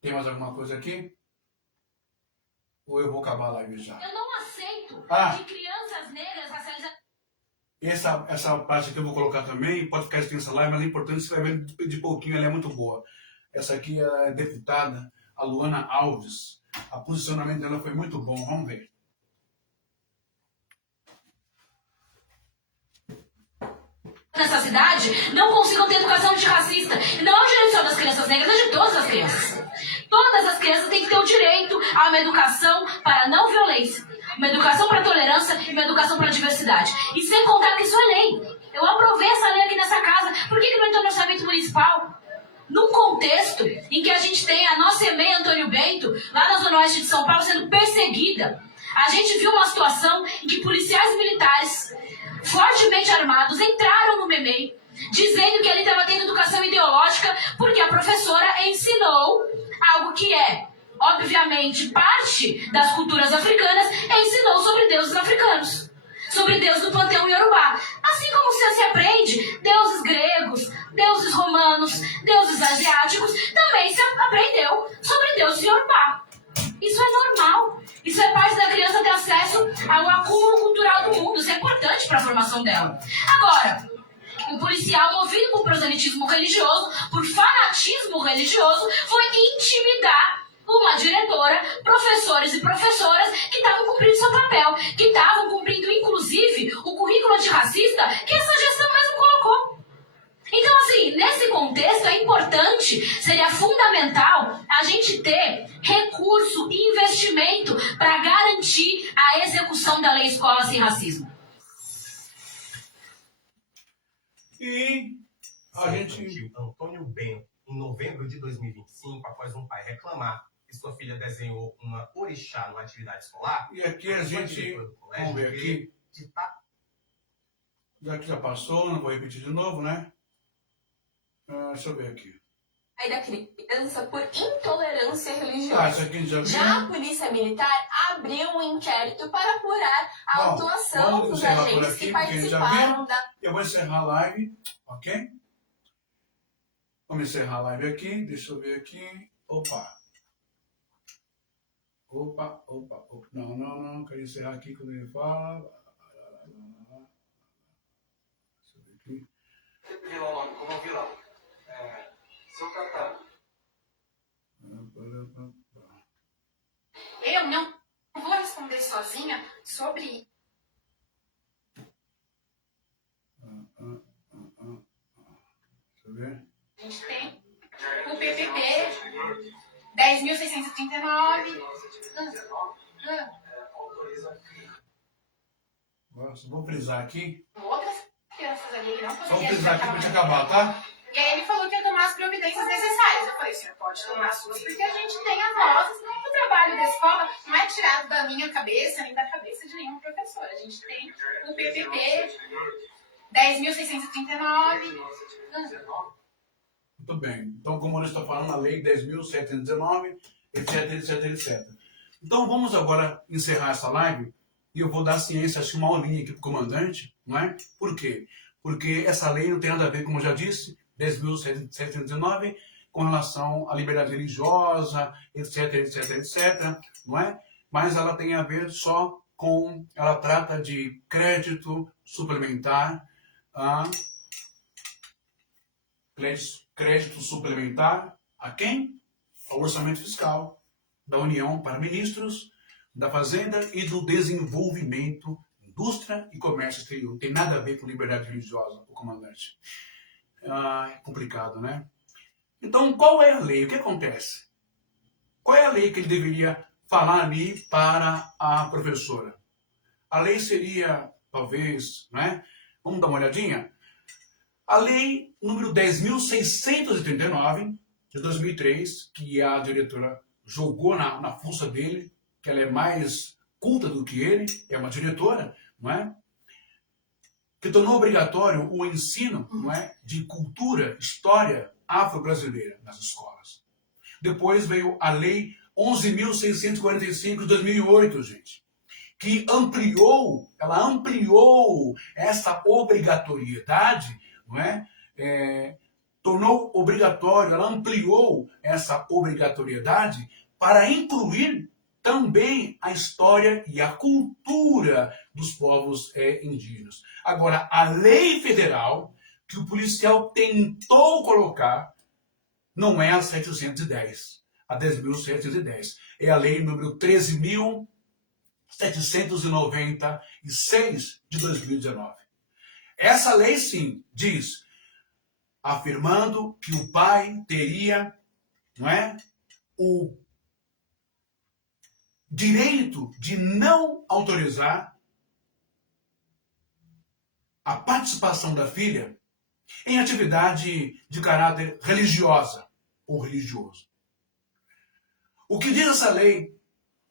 Tem mais alguma coisa aqui? Ou eu vou acabar a live já? Eu não aceito de crianças negras racializadas. Essa parte aqui eu vou colocar também, pode ficar extensa lá, mas é importante você vai ver de pouquinho, ela é muito boa. Essa aqui é a deputada, a Luana Alves. O posicionamento dela foi muito bom, vamos ver. Nessa cidade não consigam ter educação antirracista. E não é o direito só das crianças negras, é de todas as crianças. Todas as crianças têm que ter o direito a uma educação para não violência, uma educação para tolerância e uma educação para diversidade. E sem contar que isso é lei. Eu aprovei essa lei aqui nessa casa. Por que não entrou no orçamento municipal? Num contexto em que a gente tem a nossa EMEI Antônio Bento, lá na Zona Oeste de São Paulo, sendo perseguida. A gente viu uma situação em que policiais militares fortemente armados entraram no MEMEI, dizendo que ele estava tendo educação ideológica porque a professora ensinou algo que é obviamente, parte das culturas africanas, ensinou sobre deuses africanos, sobre deuses do panteão iorubá. Assim como se aprende deuses gregos, deuses romanos, deuses asiáticos, também se aprendeu sobre deuses iorubá. Isso é normal. Isso é parte da criança ter acesso ao acúmulo cultural do mundo. Isso é importante para a formação dela. Agora, um policial movido por proselitismo religioso, por fanatismo religioso, foi intimidar uma diretora, professores e professoras que estavam cumprindo seu papel, que estavam cumprindo, inclusive, o currículo antirracista que essa gestão mesmo colocou. Então, assim, nesse contexto é importante, seria fundamental a gente ter recurso e investimento para garantir a execução da Lei Escola Sem Racismo. E a gente... Antônio Bento, em novembro de 2025, após um pai reclamar que sua filha desenhou uma orixá numa atividade escolar... E aqui a gente... Vamos ver aqui. Já que já passou, não vou repetir de novo, né? Deixa eu ver aqui. Aí da criança por intolerância religiosa. Isso aqui já viu? Já a Polícia Militar abriu um inquérito para apurar a atuação dos agentes que participaram da... Eu vou encerrar a live, ok? Vamos encerrar a live aqui, deixa eu ver aqui. Opa. Não, quero encerrar aqui quando ele fala. Deixa eu ver aqui. Vilão, como vilão. Seu tratado. Eu não vou responder sozinha sobre... Deixa eu ver. A gente tem o PPP 10.639. Vou frisar aqui. Outras crianças ali não Vamos poderiam frisar aqui para te acabar, tá? E aí ele falou que ia tomar as providências necessárias. Eu falei, o senhor pode tomar as suas, porque a gente tem as nossas. O trabalho da escola não é tirado da minha cabeça, nem da cabeça de nenhum professor. A gente tem o PPP 10.639. Muito bem. Então, como nós estamos falando, a Lei 10.719, etc. Então, vamos agora encerrar essa live e eu vou dar ciência, assim, uma aulinha aqui para o comandante, não é? Por quê? Porque essa lei não tem nada a ver, como eu já disse, 10.719, com relação à liberdade religiosa, etc, não é? Mas ela tem a ver só com... Ela trata de crédito suplementar, crédito suplementar a quem? Ao orçamento fiscal da União para ministros da Fazenda e do Desenvolvimento, Indústria e Comércio Exterior. Não tem nada a ver com liberdade religiosa, o comandante. É complicado, né? Então, qual é a lei? O que acontece? Qual é a lei que ele deveria falar ali para a professora? A lei seria, talvez, né? Vamos dar uma olhadinha? A lei número 10.639, de 2003, que a diretora jogou na fuça dele, que ela é mais culta do que ele, é uma diretora, não é? Que tornou obrigatório o ensino, não é, de cultura, história afro-brasileira nas escolas. Depois veio a Lei 11.645 de 2008, gente, que ela ampliou essa obrigatoriedade, não é? Tornou obrigatório, ela ampliou essa obrigatoriedade para incluir também a história e a cultura dos povos indígenas. Agora, a lei federal que o policial tentou colocar não é a 710, a 10.710. É a lei número 13.796 de 2019. Essa lei, sim, diz, afirmando que o pai teria, não é, o direito de não autorizar a participação da filha em atividade de caráter religiosa ou religioso. O que diz essa lei,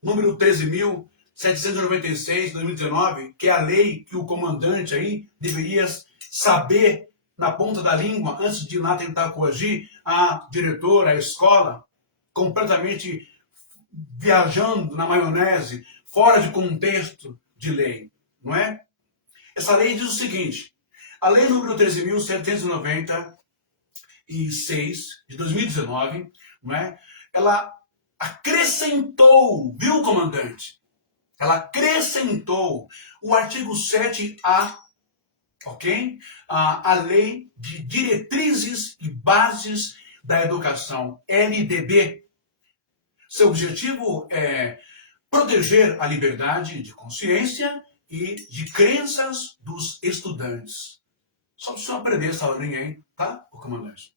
número 13.796 de 2019, que é a lei que o comandante aí deveria saber na ponta da língua antes de ir lá tentar coagir a diretora, a escola, completamente viajando na maionese, fora de contexto de lei, não é? Essa lei diz o seguinte, a lei número 13.796 de 2019, não é? Ela acrescentou, viu, comandante? Ela acrescentou o artigo 7A, ok? A Lei de Diretrizes e Bases da Educação, LDB. Seu objetivo é proteger a liberdade de consciência e de crenças dos estudantes. Só para o senhor aprender essa linha aí, tá, o comandante?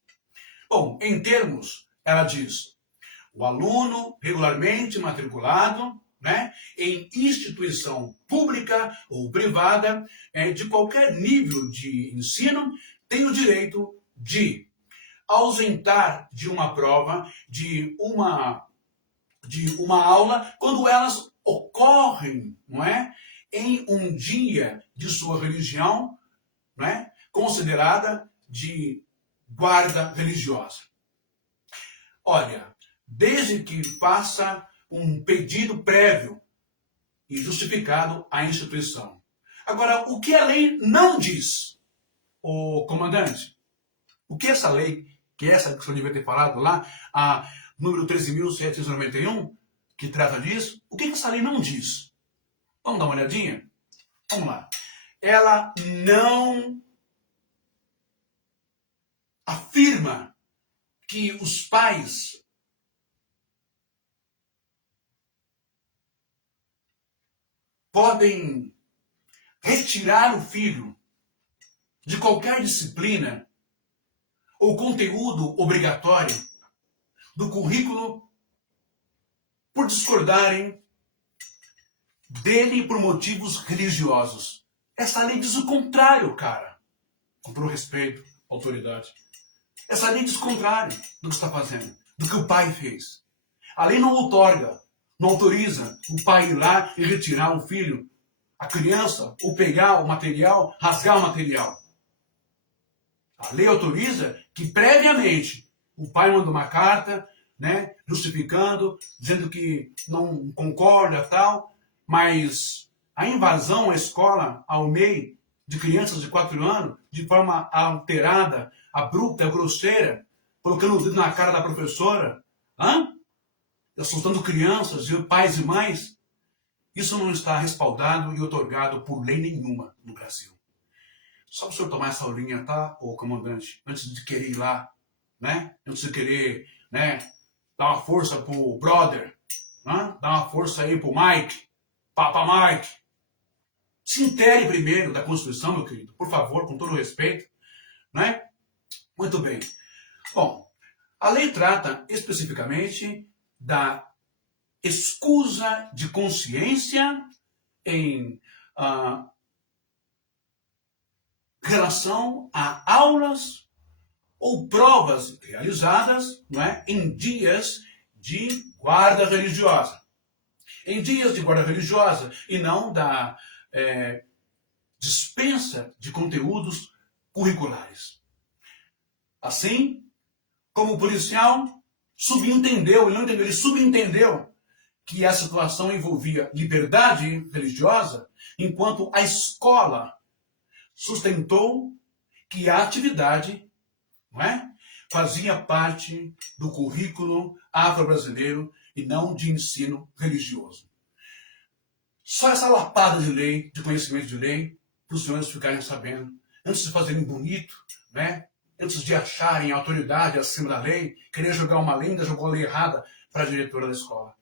Bom, em termos, ela diz, o aluno regularmente matriculado, né, em instituição pública ou privada, de qualquer nível de ensino, tem o direito de ausentar de uma prova, de uma aula, quando elas ocorrem, não é, em um dia de sua religião, não é, considerada de guarda religiosa. Olha, desde que faça um pedido prévio e justificado à instituição. Agora, o que a lei não diz, ô comandante? O que essa lei, que essa que o senhor devia ter falado lá, a número 13.791, que trata disso, o que essa lei não diz? Vamos dar uma olhadinha? Vamos lá. Ela não afirma que os pais podem retirar o filho de qualquer disciplina ou conteúdo obrigatório do currículo por discordarem dele por motivos religiosos. Essa lei diz o contrário, cara. Com todo respeito, autoridade. Essa lei diz o contrário do que está fazendo, do que o pai fez. A lei não outorga, não autoriza o pai ir lá e retirar o filho, a criança, ou pegar o material, rasgar o material. A lei autoriza que previamente o pai manda uma carta, né, justificando, dizendo que não concorda tal, mas a invasão à escola, ao meio de crianças de 4 anos, de forma alterada, abrupta, grosseira, colocando o dedo na cara da professora, assustando crianças, pais e mães, isso não está respaldado e otorgado por lei nenhuma no Brasil. Só para o senhor tomar essa aulinha, tá, ô comandante, antes de querer ir lá, né? Antes de querer, né, dar uma força pro brother, né? Dar uma força aí pro Mike, Papa Mike. Se intere primeiro da Constituição, meu querido, por favor, com todo respeito, né? Muito bem. Bom, a lei trata especificamente da escusa de consciência em relação a aulas ou provas realizadas, não é, em dias de guarda religiosa. Em dias de guarda religiosa e não da dispensa de conteúdos curriculares. Assim, como o policial subentendeu, ele subentendeu que a situação envolvia liberdade religiosa, enquanto a escola sustentou que a atividade, não é, fazia parte do currículo afro-brasileiro e não de ensino religioso. Só essa lapada de lei, de conhecimento de lei, para os senhores ficarem sabendo, antes de fazerem bonito, né? Antes de acharem autoridade acima da lei, querer jogar uma lei, ainda jogou a lei errada para a diretora da escola.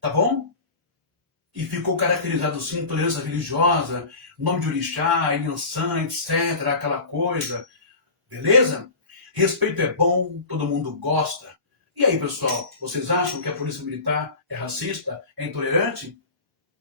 Tá bom? E ficou caracterizado sim, intolerância religiosa, nome de orixá, Inhansã, etc., aquela coisa. Beleza? Respeito é bom, todo mundo gosta. E aí, pessoal, vocês acham que a polícia militar é racista, é intolerante?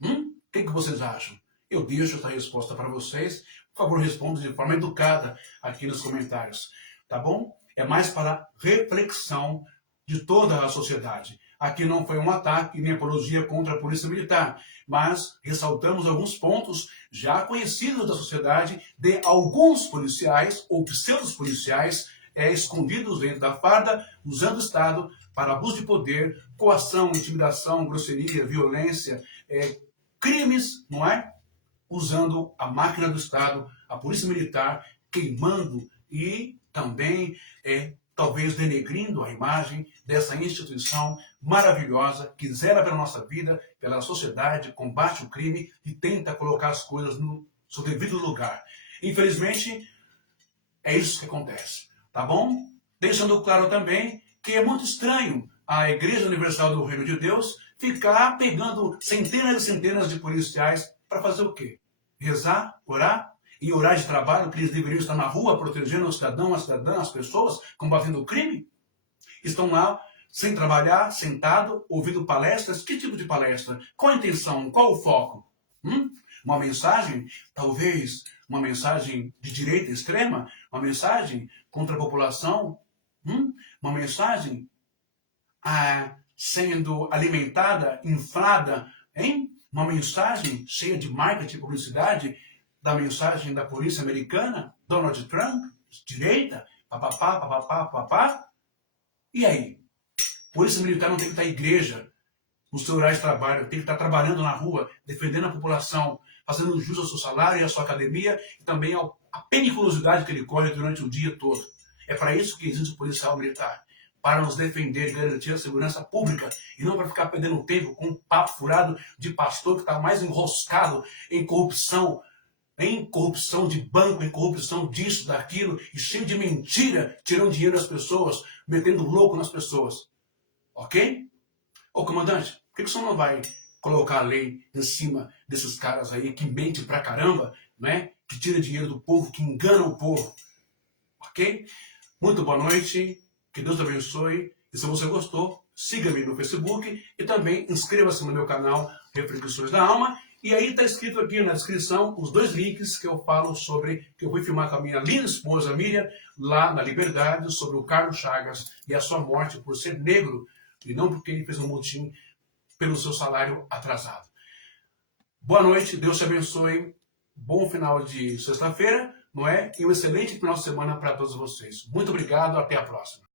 O que vocês acham? Eu deixo essa resposta para vocês. Por favor, respondam de forma educada aqui nos comentários. Tá bom? É mais para reflexão de toda a sociedade. Aqui não foi um ataque nem apologia contra a polícia militar, mas ressaltamos alguns pontos já conhecidos da sociedade de alguns policiais ou pseudos policiais escondidos dentro da farda, usando o Estado para abuso de poder, coação, intimidação, grosseria, violência, crimes, não é? Usando a máquina do Estado, a polícia militar, queimando e também, talvez, denegrindo a imagem dessa instituição maravilhosa que zela pela nossa vida, pela sociedade, combate o crime e tenta colocar as coisas no seu devido lugar. Infelizmente, é isso que acontece, tá bom? Deixando claro também que é muito estranho a Igreja Universal do Reino de Deus ficar pegando centenas e centenas de policiais para fazer o quê? Rezar, orar? E horário de trabalho que eles deveriam estar na rua protegendo o cidadão, a cidadã, as pessoas, combatendo o crime? Estão lá sem trabalhar, sentado, ouvindo palestras. Que tipo de palestra? Qual a intenção? Qual o foco? Uma mensagem, talvez uma mensagem de direita extrema? Uma mensagem contra a população? Uma mensagem sendo alimentada, inflada, hein? Uma mensagem cheia de marketing e publicidade da mensagem da polícia americana, Donald Trump, direita, papapá, papapá, papapá. E aí? Polícia militar não tem que estar em igreja, no seu horário de trabalho, tem que estar trabalhando na rua, defendendo a população, fazendo jus ao seu salário e à sua academia, e também à periculosidade que ele corre durante o dia todo. É para isso que existe o policial militar, para nos defender e garantir a segurança pública, e não para ficar perdendo tempo com um papo furado de pastor que está mais enroscado em corrupção de banco, em corrupção disso, daquilo, e cheio de mentira, tirando dinheiro das pessoas, metendo louco nas pessoas. Ok? Ô comandante, por que o senhor não vai colocar a lei em cima desses caras aí que mentem pra caramba, né? Que tira dinheiro do povo, que engana o povo? Ok? Muito boa noite, que Deus abençoe, e se você gostou, siga-me no Facebook e também inscreva-se no meu canal Reflexões da Alma. E aí está escrito aqui na descrição os 2 links que eu falo sobre, que eu fui filmar com a minha linda esposa Miriam, lá na Liberdade, sobre o Carlos Chagas e a sua morte por ser negro, e não porque ele fez um motim pelo seu salário atrasado. Boa noite, Deus te abençoe, bom final de sexta-feira, não é? E um excelente final de semana para todos vocês. Muito obrigado, até a próxima.